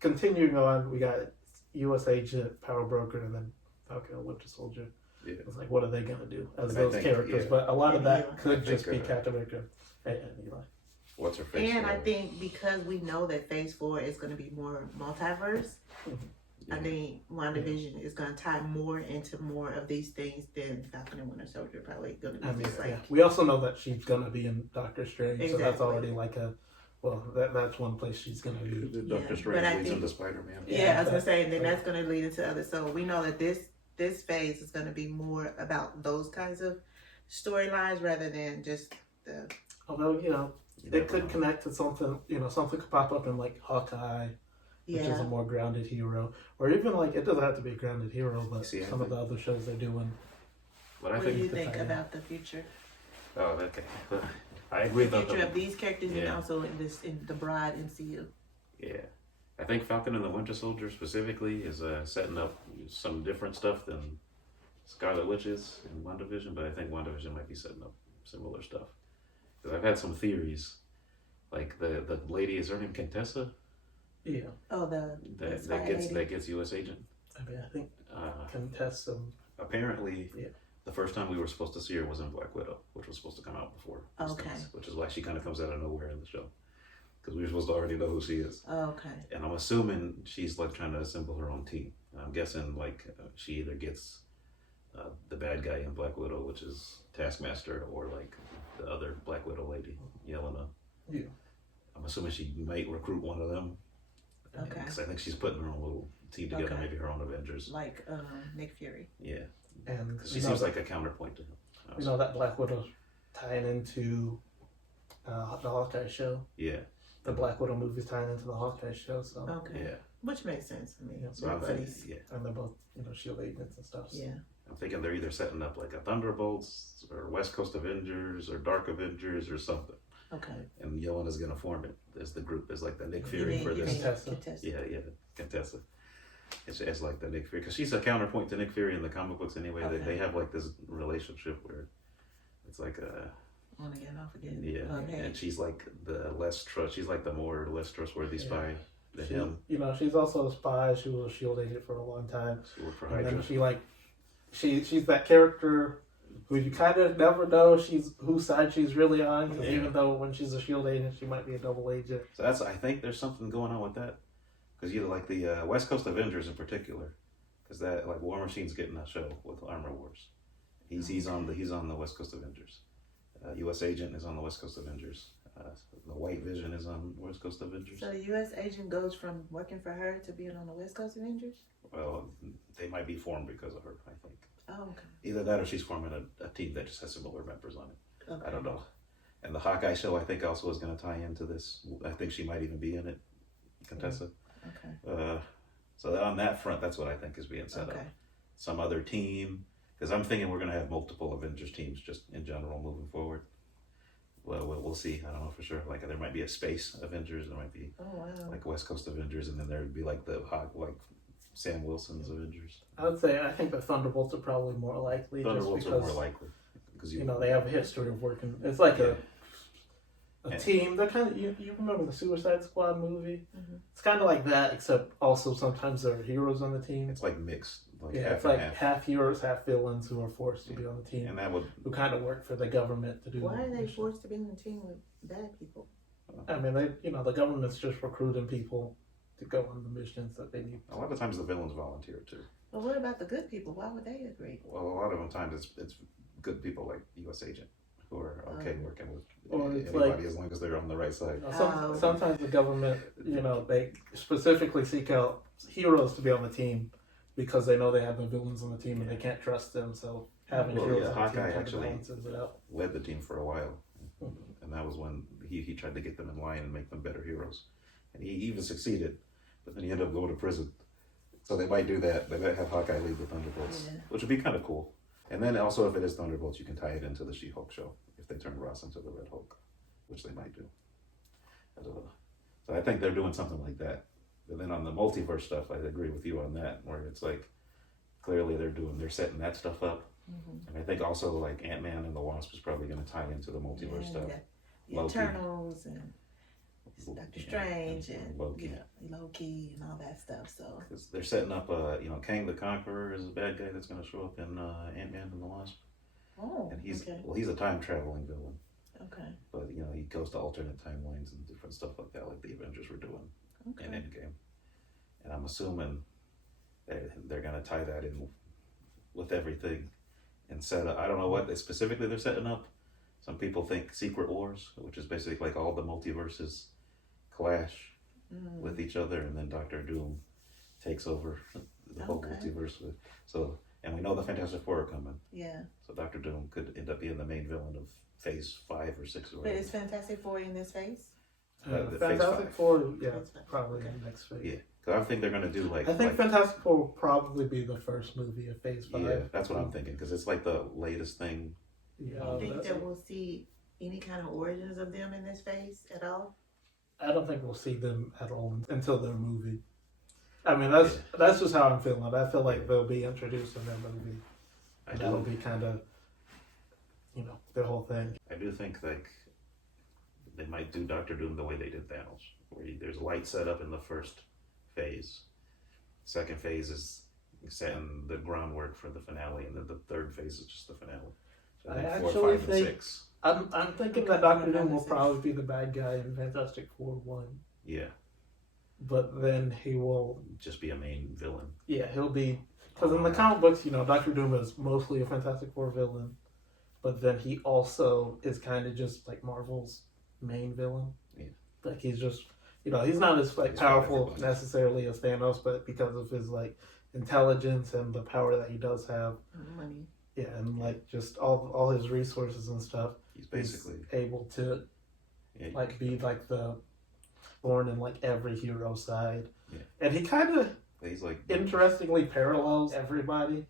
continuing on. We got U.S. Agent, Power Broker, and then Falcon and Winter Soldier. Yeah. It's like, what are they gonna do as And I those think, characters? yeah. But a lot of that Yeah. could I just be think, Captain America and Eli. What's her face? And I think because we know that Phase 4 is going to be more multiverse, I think WandaVision is going to tie more into more of these things than Falcon and Winter Soldier probably going to be. I mean, just like, yeah. We also know that she's gonna be in Doctor Strange, so that's Exactly. already like that's one place she's gonna be. The Yeah, Doctor but Strange I leads think- into Spider-Man. yeah, I was going to say, and then that's going to lead into others. So we know that this phase is going to be more about those kinds of storylines rather than just the. Although, you know, You it never could know. connect to something, you know, something could pop up in like Hawkeye, which is a Yeah. more grounded hero. Or even like, it doesn't have to be a grounded hero, but See, I some of think- the other shows they're doing. But I What do you think. think yeah. about the future? Oh, okay. I agree The about future the. of these characters and Yeah. also in the Broad MCU. Yeah, I think Falcon and the Winter Soldier specifically is setting up some different stuff than Scarlet Witches in WandaVision, but I think WandaVision might be setting up similar stuff. Because I've had some theories, like the lady, is her name Contessa? Yeah. Oh, the That spy gets lady. U.S. agent. I mean, I think Uh, contest some. apparently, Yeah. the first time we were supposed to see her was in Black Widow, which was supposed to come out before. these Okay. things, which is why she kind of comes out of nowhere in the show. Because we were supposed to already know who she is. Oh, okay. And I'm assuming she's like trying to assemble her own team. And I'm guessing like she either gets the bad guy in Black Widow, which is Taskmaster, or like the other Black Widow lady, Yelena. Yeah. I'm assuming she might recruit one of them. Okay. Because I think she's putting her own little team together, Okay. maybe her own Avengers. Like Nick Fury. Yeah. And Because she seems like a counterpoint to him. you know that Black Widow's tying into the Hawkeye show. Yeah. the Black Widow movie's tying into the Hawkeye show, so Okay. Yeah. Which makes sense to me. Yeah, So They're I'm thinking, buddies. and they're both Shield agents and stuff. So. Yeah. I'm thinking they're either setting up like a Thunderbolts or West Coast Avengers or Dark Avengers or something. Okay. And Yelena's gonna form it as the group, as like the Nick You Fury mean- for you this. mean Contessa. Yeah, Contessa. It's like the Nick Fury, because she's a counterpoint to Nick Fury in the comic books anyway. Okay. They have like this relationship where it's like a On again, off again. yeah, Okay. and she's like the she's like the more or less trustworthy spy than She, him. she's also a spy. She was a Shield agent for a long time. She worked for And Hydra. then she's that character who you kind of never know whose side she's really on. 'Cause even though when she's a Shield agent, she might be a double agent. So I think there's something going on with that, because you like the West Coast Avengers in particular, because that like War Machine's getting a show with Armor Wars. He's on the West Coast Avengers. U.S. Agent is on the West Coast Avengers. The White Vision is on West Coast Avengers. So the U.S. agent goes from working for her to being on the West Coast Avengers? Well, they might be formed because of her, I think. Oh, okay. Either that or she's forming a team that just has similar members on it. Okay. I don't know. And the Hawkeye show, I think, also is going to tie into this. I think she might even be in it, Contessa. Okay. So on that front, that's what I think is being set up. Okay. Some other team, because I'm thinking we're going to have multiple Avengers teams just in general moving forward. Well, we'll see. I don't know for sure. Like there might be a space Avengers, there might be Oh, wow. like West Coast Avengers, and then there would be like the like Sam Wilson's Avengers. I think the Thunderbolts are probably more likely. Thunderbolts just are because, more likely because they have a history of working. It's like a Yeah. team. They're kind of you remember the Suicide Squad movie? Mm-hmm. It's kind of like that, except also sometimes there are heroes on the team. it's like mixed, like Yeah, half it's and like half. half heroes, half villains who are forced to be on the team, And that would who kind of work for the government to do. Why are they missions. forced to be on the team with bad people? I mean, the government's just recruiting people to go on the missions that they need. a lot of times the villains volunteer too. But what about the good people? Why would they agree? Well, a lot of the times it's good people like U.S. Agent who are okay working with Or it's anybody like- as long as they're on the right side. Oh. Sometimes the government, they specifically seek out heroes to be on the team because they know they have the villains on the team and they can't trust them. So having Well, heroes yeah, on the Hawkeye team kind of actually- balances it out. Led the team for a while, and that was when he tried to get them in line and make them better heroes, and he even succeeded, but then he ended up going to prison. So they might do that. They might have Hawkeye lead the Thunderbolts, Yeah. which would be kind of cool. And then also, if it is Thunderbolts, you can tie it into the She-Hulk show if they turn Ross into the Red Hulk, which they might do. I don't know. So I think they're doing something like that. But then on the multiverse stuff, I agree with you on that, where it's like clearly they're setting that stuff up. Mm-hmm. And I think also like Ant-Man and the Wasp is probably going to tie into the multiverse stuff. The Loki. Eternals and Doctor Strange and Loki. Loki and all that stuff. So 'Cause they're setting up, Kang the Conqueror is a bad guy that's going to show up in Ant-Man and the Wasp. And he's a time traveling villain, okay. but he goes to alternate timelines and different stuff like that, like the Avengers were doing in Endgame. And I'm assuming they're going to tie that in with everything and set up. I don't know what specifically they're setting up. Some people think Secret Wars, which is basically like all the multiverses clash with each other, and then Doctor Doom takes over the whole multiverse. And we know the Fantastic Four are coming. Yeah. So Doctor Doom could end up being the main villain of Phase 5 or 6 or But whatever. is Fantastic Four in this phase? The Phase Fantastic 5. Four, yeah, Phase 5. probably Okay. in the next phase. Yeah, because I think they're going to do I think Fantastic Four will probably be the first movie of Phase 5. Yeah, that's what I'm thinking, because it's like the latest thing. Yeah, Do you think that's- that we'll see any kind of origins of them in this phase at all? I don't think we'll see them at all until their movie. I mean, that's just how I'm feeling. I feel like they'll be introduced in their movie. And that'll be kind of, their whole thing. I do think like they might do Doctor Doom the way they did Thanos, where there's light set up in the first phase. Second phase is setting the groundwork for the finale, and then the third phase is just the finale. So I think 4, actually 5, and think- 6. I'm thinking Okay, that Doctor so Doom will that's- probably be the bad guy in Fantastic Four 1. Yeah, But then he will, just be a main villain. he'll be, because in the comic books, Doctor Doom is mostly a Fantastic Four villain. But then he also is kind of just like Marvel's main villain. Yeah. Like he's just, he's not as like He's powerful everybody. necessarily as Thanos, but because of his like intelligence and the power that he does have, Money. yeah, and like just all his resources and stuff, He's basically he's able to yeah, like be like the thorn in like every hero side. Yeah. And he kind of He's like interestingly parallels everybody.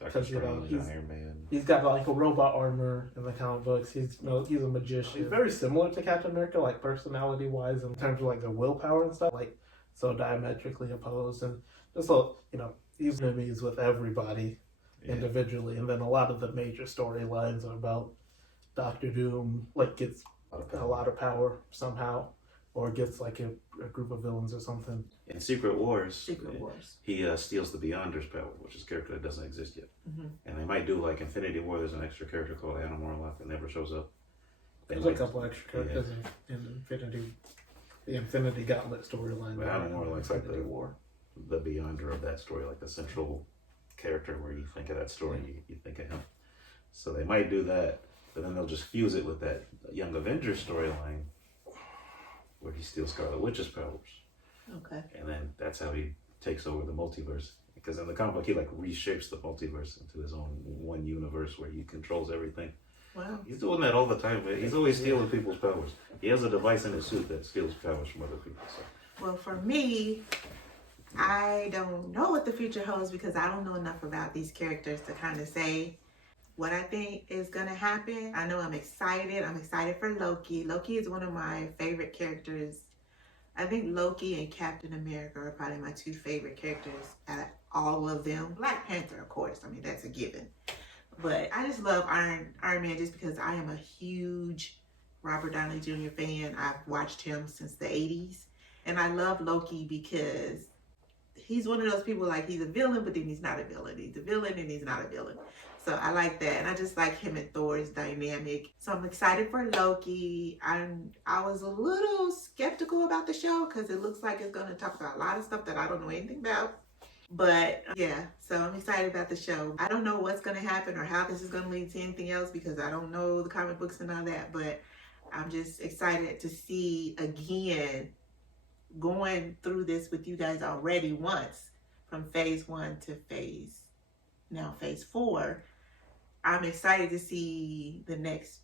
Doctor Because, you know, Strange, Iron Man. He's got like a robot armor in the comic books. He's he's a magician. He's very similar to Captain America, like personality wise, in terms of like their willpower and stuff. Like so diametrically opposed, and just he's enemies with everybody individually. And then a lot of the major storylines are about Doctor Doom, like gets a lot of power somehow, or gets like a group of villains or something. In Secret Wars, he steals the Beyonder's power, which is a character that doesn't exist yet. Mm-hmm. And they might do like Infinity War. There's an extra character called Adam Warlock that never shows up. There's a couple extra characters in the Infinity Gauntlet storyline. But Adam Warlock's like the Beyonder of that story, like the central character where you think of that story, you think of him. So they might do that, but then they'll just fuse it with that Young Avengers storyline where he steals Scarlet Witch's powers. Okay. And then that's how he takes over the multiverse. Because in the comic book, he like reshapes the multiverse into his own one universe where he controls everything. Wow. He's doing that all the time, man. He's always stealing people's powers. He has a device in his suit that steals powers from other people. So. Well, for me, I don't know what the future holds because I don't know enough about these characters to kind of say what I think is going to happen. I know I'm excited. I'm excited for Loki. Loki is one of my favorite characters. I think Loki and Captain America are probably my two favorite characters out of all of them. Black Panther, of course. I mean, that's a given. But I just love Iron Man just because I am a huge Robert Downey Jr. fan. I've watched him since the 80s. And I love Loki because he's one of those people like he's a villain, but then he's not a villain. He's a villain and he's not a villain. So I like that. And I just like him and Thor's dynamic. So I'm excited for Loki. I was a little skeptical about the show because it looks like it's going to talk about a lot of stuff that I don't know anything about. But yeah, so I'm excited about the show. I don't know what's going to happen or how this is going to lead to anything else because I don't know the comic books and all that. But I'm just excited to see again going through this with you guys already once from phase 1 to phase 4. I'm excited to see the next,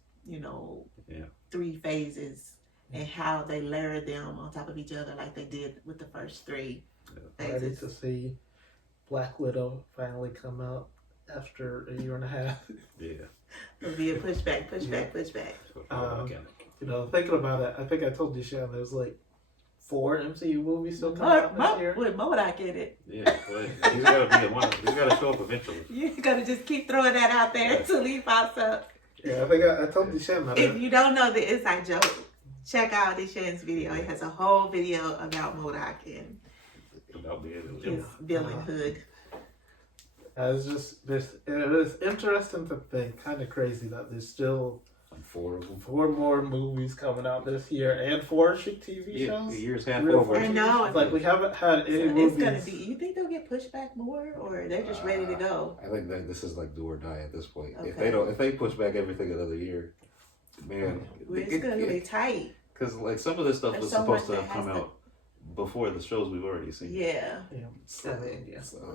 3 phases and how they layer them on top of each other like they did with the first 3 phases. Ready to see Black Widow finally come out after a year and a half. Yeah. It'll be a pushback. Thinking about it, I think I told you, Shan, there's like 4 MCU movies still coming out this year. With MODOK in it. Yeah, but he's got to be in one. He's got to show up eventually. You gotta just keep throwing that out there until he pops up. Yeah, I think I told you, Shan, that. If you don't know the inside joke, check out Deshaun's video. It has a whole video about MODOK and his villainhood. It is interesting to think, kind of crazy that there's still 4 more movies coming out this year and 4 TV shows. The year's half over. I know. It's like we haven't had any movies. It's gonna be. You think they'll get pushed back more, or they're just ready to go? I think that this is like do or die at this point. Okay. If they push back everything another year, man, It's gonna be tight. Because like some of this stuff There's was so supposed to much have that come has to- out before the shows we've already seen. Yeah. So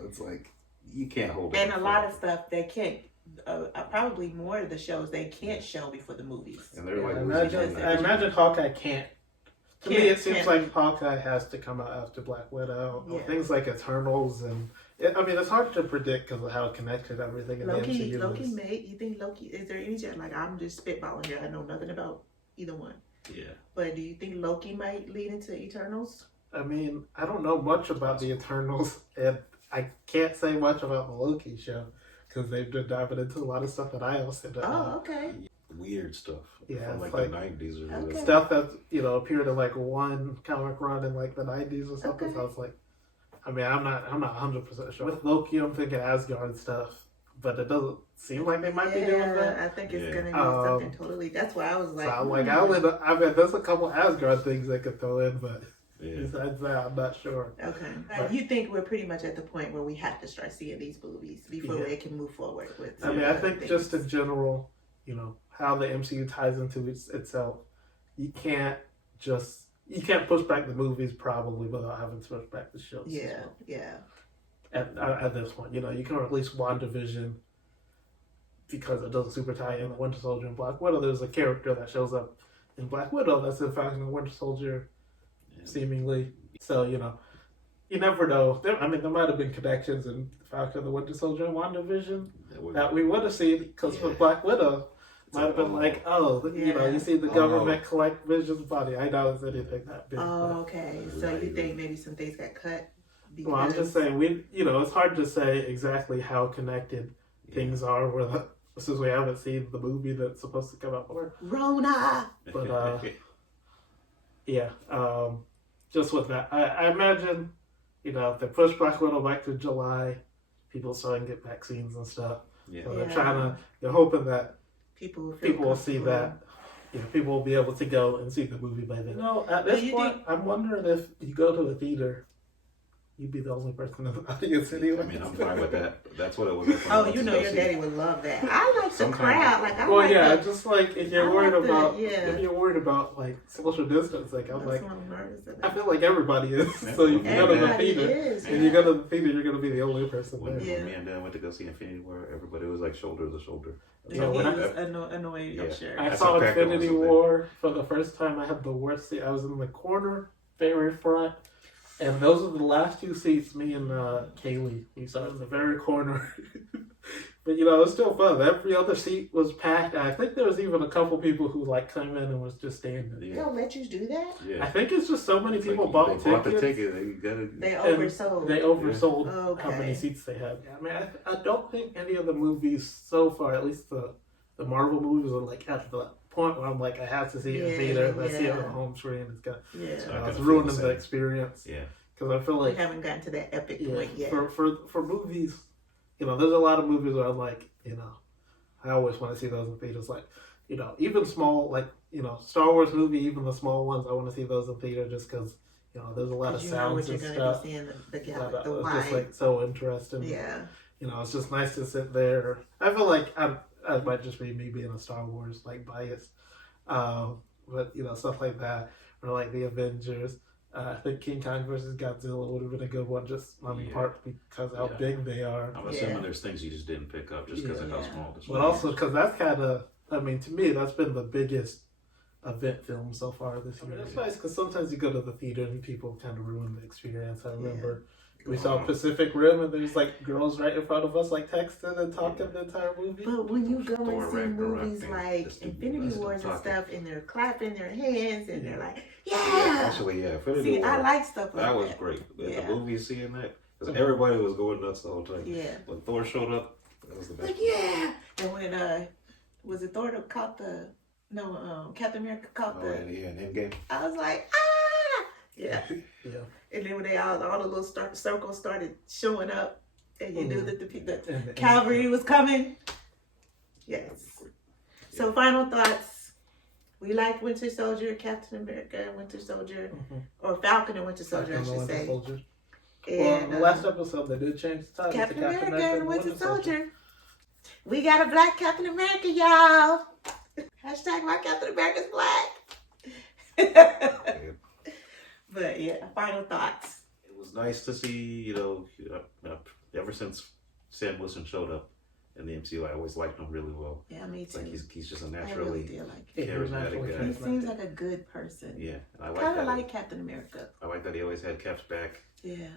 it's like you can't hold it. And a lot of stuff they can't. Probably more of the shows they can't show before the movies. And they're like, I imagine Hawkeye can't. To me, it seems like Hawkeye has to come out after Black Widow. Yeah. Things like Eternals and it's hard to predict because of how connected everything in the MCU is. You think Loki? Is there any chance? Like I'm just spitballing here. I know nothing about either one. Yeah. But do you think Loki might lead into Eternals? I mean, I don't know much about the Eternals, and I can't say much about the Loki show because they've been diving into a lot of stuff that I also don't know. Oh, okay. Weird stuff. Yeah, from like like the 90s or whatever. stuff that appeared in like one comic run in like the 90s or something. Okay. So I was like, I mean, I'm not 100% sure. With Loki, I'm thinking Asgard stuff, but it doesn't seem like they might be doing that. I think it's gonna be something totally. That's why I was like, So I'm like, I mean, there's a couple Asgard things they could throw in, but besides that, I'm not sure. okay. You think we're pretty much at the point where we have to start seeing these movies before it can move forward with. I mean, I think just in general, how the MCU ties into itself, you can't push back the movies probably without having to push back the shows. Yeah. At this point, you can release WandaVision because it doesn't super tie in with Winter Soldier and Black Widow. There's a character that shows up in Black Widow that's in Falcon and Winter Soldier seemingly. So, you never know. There might have been connections in Falcon the Winter Soldier and WandaVision that we would have seen, because with Black Widow, might have been like, you see the government collect Vision's body. I doubt it's anything that big. Oh, okay. So you think maybe some things got cut? Because... Well, I'm just saying, it's hard to say exactly how connected things are since we haven't seen the movie that's supposed to come out more. Rona! But, just with that, I imagine, if they push Black Widow back to July, people starting to get vaccines and stuff. Yeah. So they're hoping that people will see that. People will be able to go and see the movie by then. At this point, I'm wondering if you go to a theater, you'd be the only person in the audience anyway. I mean, I'm fine with that. That's what it was. Oh, your daddy would love that. I like the crowd. Just like if you're worried about like social distancing, I feel like everybody is. So you go to the theater, and you go to the theater, you're gonna be the only person there. When me and Dan went to go see Infinity War, everybody was like shoulder to shoulder. So he was annoyed, I'm sure. I saw Infinity War for the first time. I had the worst seat. I was in the corner, very front. And those are the last two seats, me and Kaylee. We sat in the very corner. But, it was still fun. Every other seat was packed. I think there was even a couple people who, came in and was just standing. They don't let you do that? Yeah. I think it's just so many people bought tickets. The ticket. They oversold. They oversold how many seats they had. I mean, I don't think any of the movies so far, at least the Marvel movies, are, at the point where I'm like, I have to see it in theater. If I see it on home screen, it's ruining the experience. Yeah. Because I feel like we haven't gotten to that epic point yet. For movies, there's a lot of movies where I'm like, I always want to see those in theaters. Like, even small, Star Wars movie, even the small ones, I want to see those in theater just because, there's a lot of sounds and stuff. Be seeing the it's just so interesting. Yeah. It's just nice to sit there. I feel like I might just be me being a Star Wars bias, but stuff like that, or the Avengers. I think King Kong versus Godzilla would have been a good one, just part because how big they are. I'm assuming there's things you just didn't pick up just because of how small this was. But also because that's kind of, to me, that's been the biggest event film so far this year. It's nice because sometimes you go to the theater and people kind of ruin the experience. I remember we saw Pacific Rim and there's girls right in front of us texting and talking the entire movie. But when you go and see movies like Infinity Wars and stuff, and they're clapping their hands and they're like, Actually, Infinity War. I like stuff like that. That was great. The movie, seeing that, because everybody was going nuts the whole time. Yeah. When Thor showed up, that was the best. And when was it Thor that caught Captain America caught the in Endgame. I was like, yeah. And then when all the little circles started showing up, and you knew that the cavalry was coming. Yes. So final thoughts. We like Winter Soldier, Captain America, Winter Soldier, or Falcon and Winter Soldier, I should say. And, the last episode they did change the title Captain America and Winter Soldier. We got a black Captain America, y'all. Hashtag my Captain America's black. But final thoughts. It was nice to see, ever since Sam Wilson showed up in the MCU, I always liked him really well. Yeah, me too. He's just a naturally charismatic guy. He seems like a good person. Yeah, I kind of like Captain America. I like that he always had Cap's back. Yeah.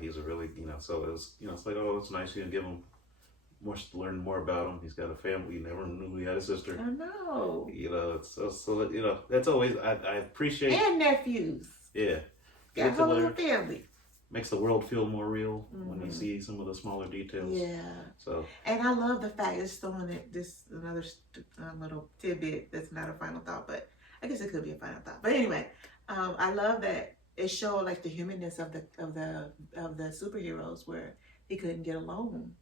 He's a really, so it was, it's like, oh, it's nice to give him learn more about him. He's got a family. You never knew he had a sister. I know. It's that's always, I appreciate. And nephews. Yeah. Got a whole little family. Makes the world feel more real when you see some of the smaller details. Yeah. So. And I love the fact it's throwing this another little tidbit that's not a final thought, but I guess it could be a final thought. But anyway, I love that it showed the humanness of the superheroes where he couldn't get alone,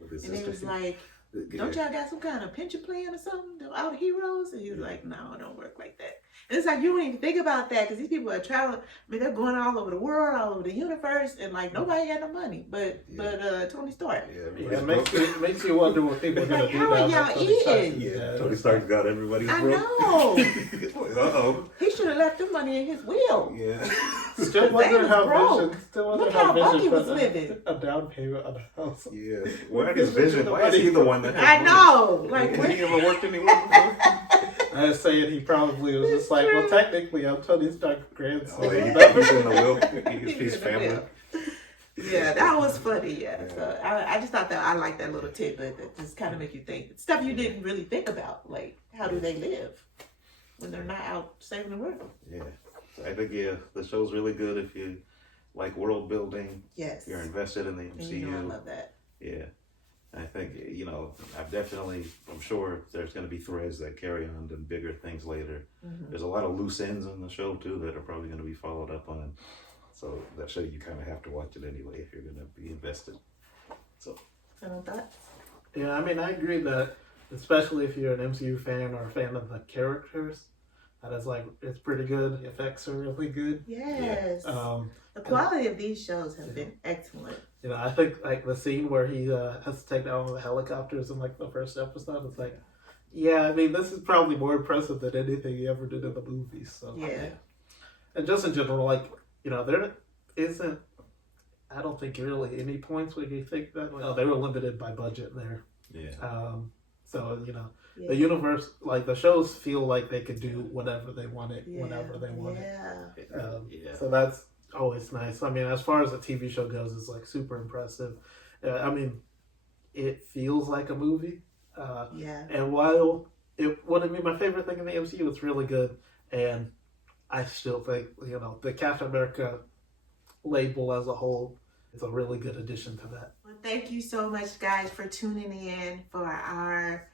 and it was like, don't y'all got some kind of pension plan or something? Our heroes? And he was like, no, it don't work like that. And it's like, you don't even think about that because these people are traveling. I mean, they're going all over the world, all over the universe, and nobody got no money but Tony Stark. Yeah, it makes you wonder what people are going to do. How are y'all eating? Tony Stark's got everybody. I know. He should have left the money in his will. Yeah. Still wonder how Vision was living. A down payment on a house. Yeah. Where is Vision? Why is he the one that? I know. Has he ever worked anywhere before? I was saying he probably was just like, well, technically, I'm Tony Stark's grandson. Oh, he's in the will. He's family. Yeah, that was funny. Yeah, so I just thought that I like that little tidbit that just kind of make you think stuff you didn't really think about, like how do they live when they're not out saving the world? Yeah, I think the show's really good if you like world building. Yes, You're invested in the MCU. I love that. Yeah, I think I'm sure there's going to be threads that carry on to bigger things later. Mm-hmm. There's a lot of loose ends in the show too that are probably going to be followed up on. So that show you kind of have to watch it anyway if you're going to be invested. So, Final thoughts? Yeah, I mean, I agree that, especially if you're an MCU fan or a fan of the characters, that is like, it's pretty good. Effects are really good. Yes. Yeah. The quality of these shows have been excellent. You know, I think like the scene where he has to take down one of the helicopters in like the first episode, it's like, yeah, I mean, this is probably more impressive than anything he ever did in the movies. So Yeah. And just in general, like, you know, there isn't, I don't think really any points where you think that, well, they were limited by budget there. yeah. So, you know, Yeah. the universe, like the shows feel like they could do whatever they wanted, whenever they wanted. Yeah. Yeah. So that's always nice. I mean, as far as the TV show goes, it's like super impressive. I mean, it feels like a movie. Yeah. And while it wouldn't be my favorite thing in the MCU, it's really good. And I still think, you know, the Captain America label as a whole is a really good addition to that. Well, thank you so much, guys, for tuning in for our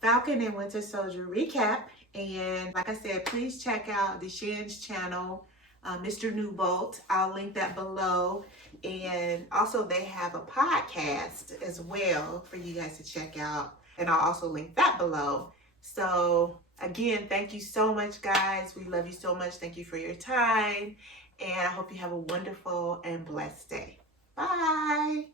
Falcon and Winter Soldier recap. And like I said, please check out Deshawn's channel, Mr. Newbolt. I'll link that below. And also they have a podcast as well for you guys to check out. And I'll also link that below. So again, thank you so much, guys. We love you so much. Thank you for your time. And I hope you have a wonderful and blessed day. Bye.